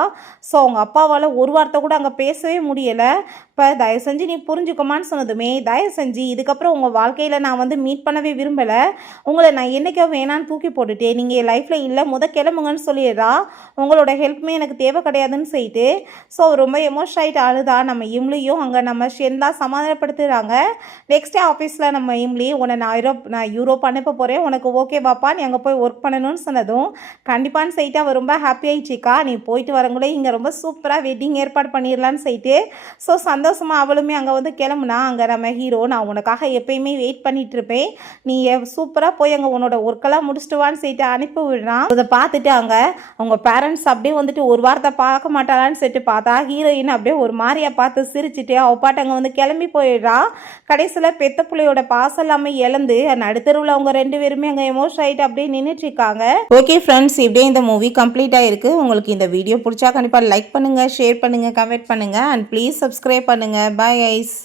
ஸோ அவங்க அப்பாவால் ஒரு வார்த்தை கூட அங்கே பேசவே முடியலை. இப்போ தயவு செஞ்சு நீ புரிஞ்சுக்கோமான்னு சொன்னதுமே, தயவு செஞ்சு இதுக்கப்புறம் உங்கள் வாழ்க்கையில் நான் வந்து மீட் பண்ணவே விரும்பலை, உங்களை நான் என்றைக்கோ வேணான்னு தூக்கி போட்டுட்டேன், நீங்கள் என் லைஃப்பில் இல்லை, கிளம்புங்கன்னு சொல்லிடுறா. உங்களோட ஹெல்ப்புமே எனக்கு தேவை கிடையாதுன்னு சொல்லிட்டு ஸோ ரொம்ப எமோஷன் ஆகிட்டு அழுதா. நம்ம இம்லியும் அங்கே நம்ம ஷென் தான் சமாதானப்படுத்துகிறாங்க. நெக்ஸ்டே ஆஃபீஸில் நம்ம இம்லி, உன்னை நான் யூரோப் அனுப்ப போகிறேன், உனக்கு ஓகே பாப்பா, நீ அங்கே போய் ஒர்க் பண்ணணும்னு சொன்னதும் கண்டிப்பான்னு சொல்லிட்டு அவள் ரொம்ப ஹாப்பி ஆகிடுச்சிக்கா. நீ போயிட்டு வரங்களே இங்கே ரொம்ப சூப்பராக வெட்டிங் ஏற்பாடு பண்ணிடலான்னு சொல்லிட்டு ஸோ சந்தோஷமாக அவளுமே அங்கே வந்து கிளம்புனா. அங்கே நம்ம ஹீரோ, நான் உனக்காக எப்பயுமே வெயிட் பண்ணிட்டு இருப்பேன், நீ சூப்பராக போய் அங்கே உன்னோட ஒர்க்கெல்லாம் முடிச்சுட்டு வான்னு சொல்லிட்டு அனுப்பி விடுறான். அதை பார்த்துட்டு அங்கே அவங்க பேரண்ட்ஸ் அப்படியே வந்துட்டு ஒரு வாரத்தை பார்க்க மாட்டாளான்னு சொல்லிட்டு பார்த்தா ஹீரோயின் அப்படியே ஒரு மாதிரியா பார்த்து சிரிச்சுட்டு அவள் பாட்டு அங்கே வந்து கிளம்பி போயிடுறா. கடைசியில் பெத்த பிள்ளையோட பாசம் எல்லாமே இழந்து நடுத்தருவில் அவங்க 2 பேருமே அங்கே எமோஷன் ஆகிட்டு அப்படியே நின்றுட்டு இருக்காங்க. ஓகே ஃப்ரெண்ட்ஸ், இப்படியே இந்த மூவி கம்ப்ளீட் ஆகிருக்கு. உங்களுக்கு இந்த வீடியோ பிடிச்சா கண்டிப்பாக லைக் பண்ணுங்கள், ஷேர் பண்ணுங்கள், கமெண்ட் பண்ணுங்கள் அண்ட் ப்ளீஸ் சப்ஸ்கிரைப் பண்ணுங்கள். Bye guys.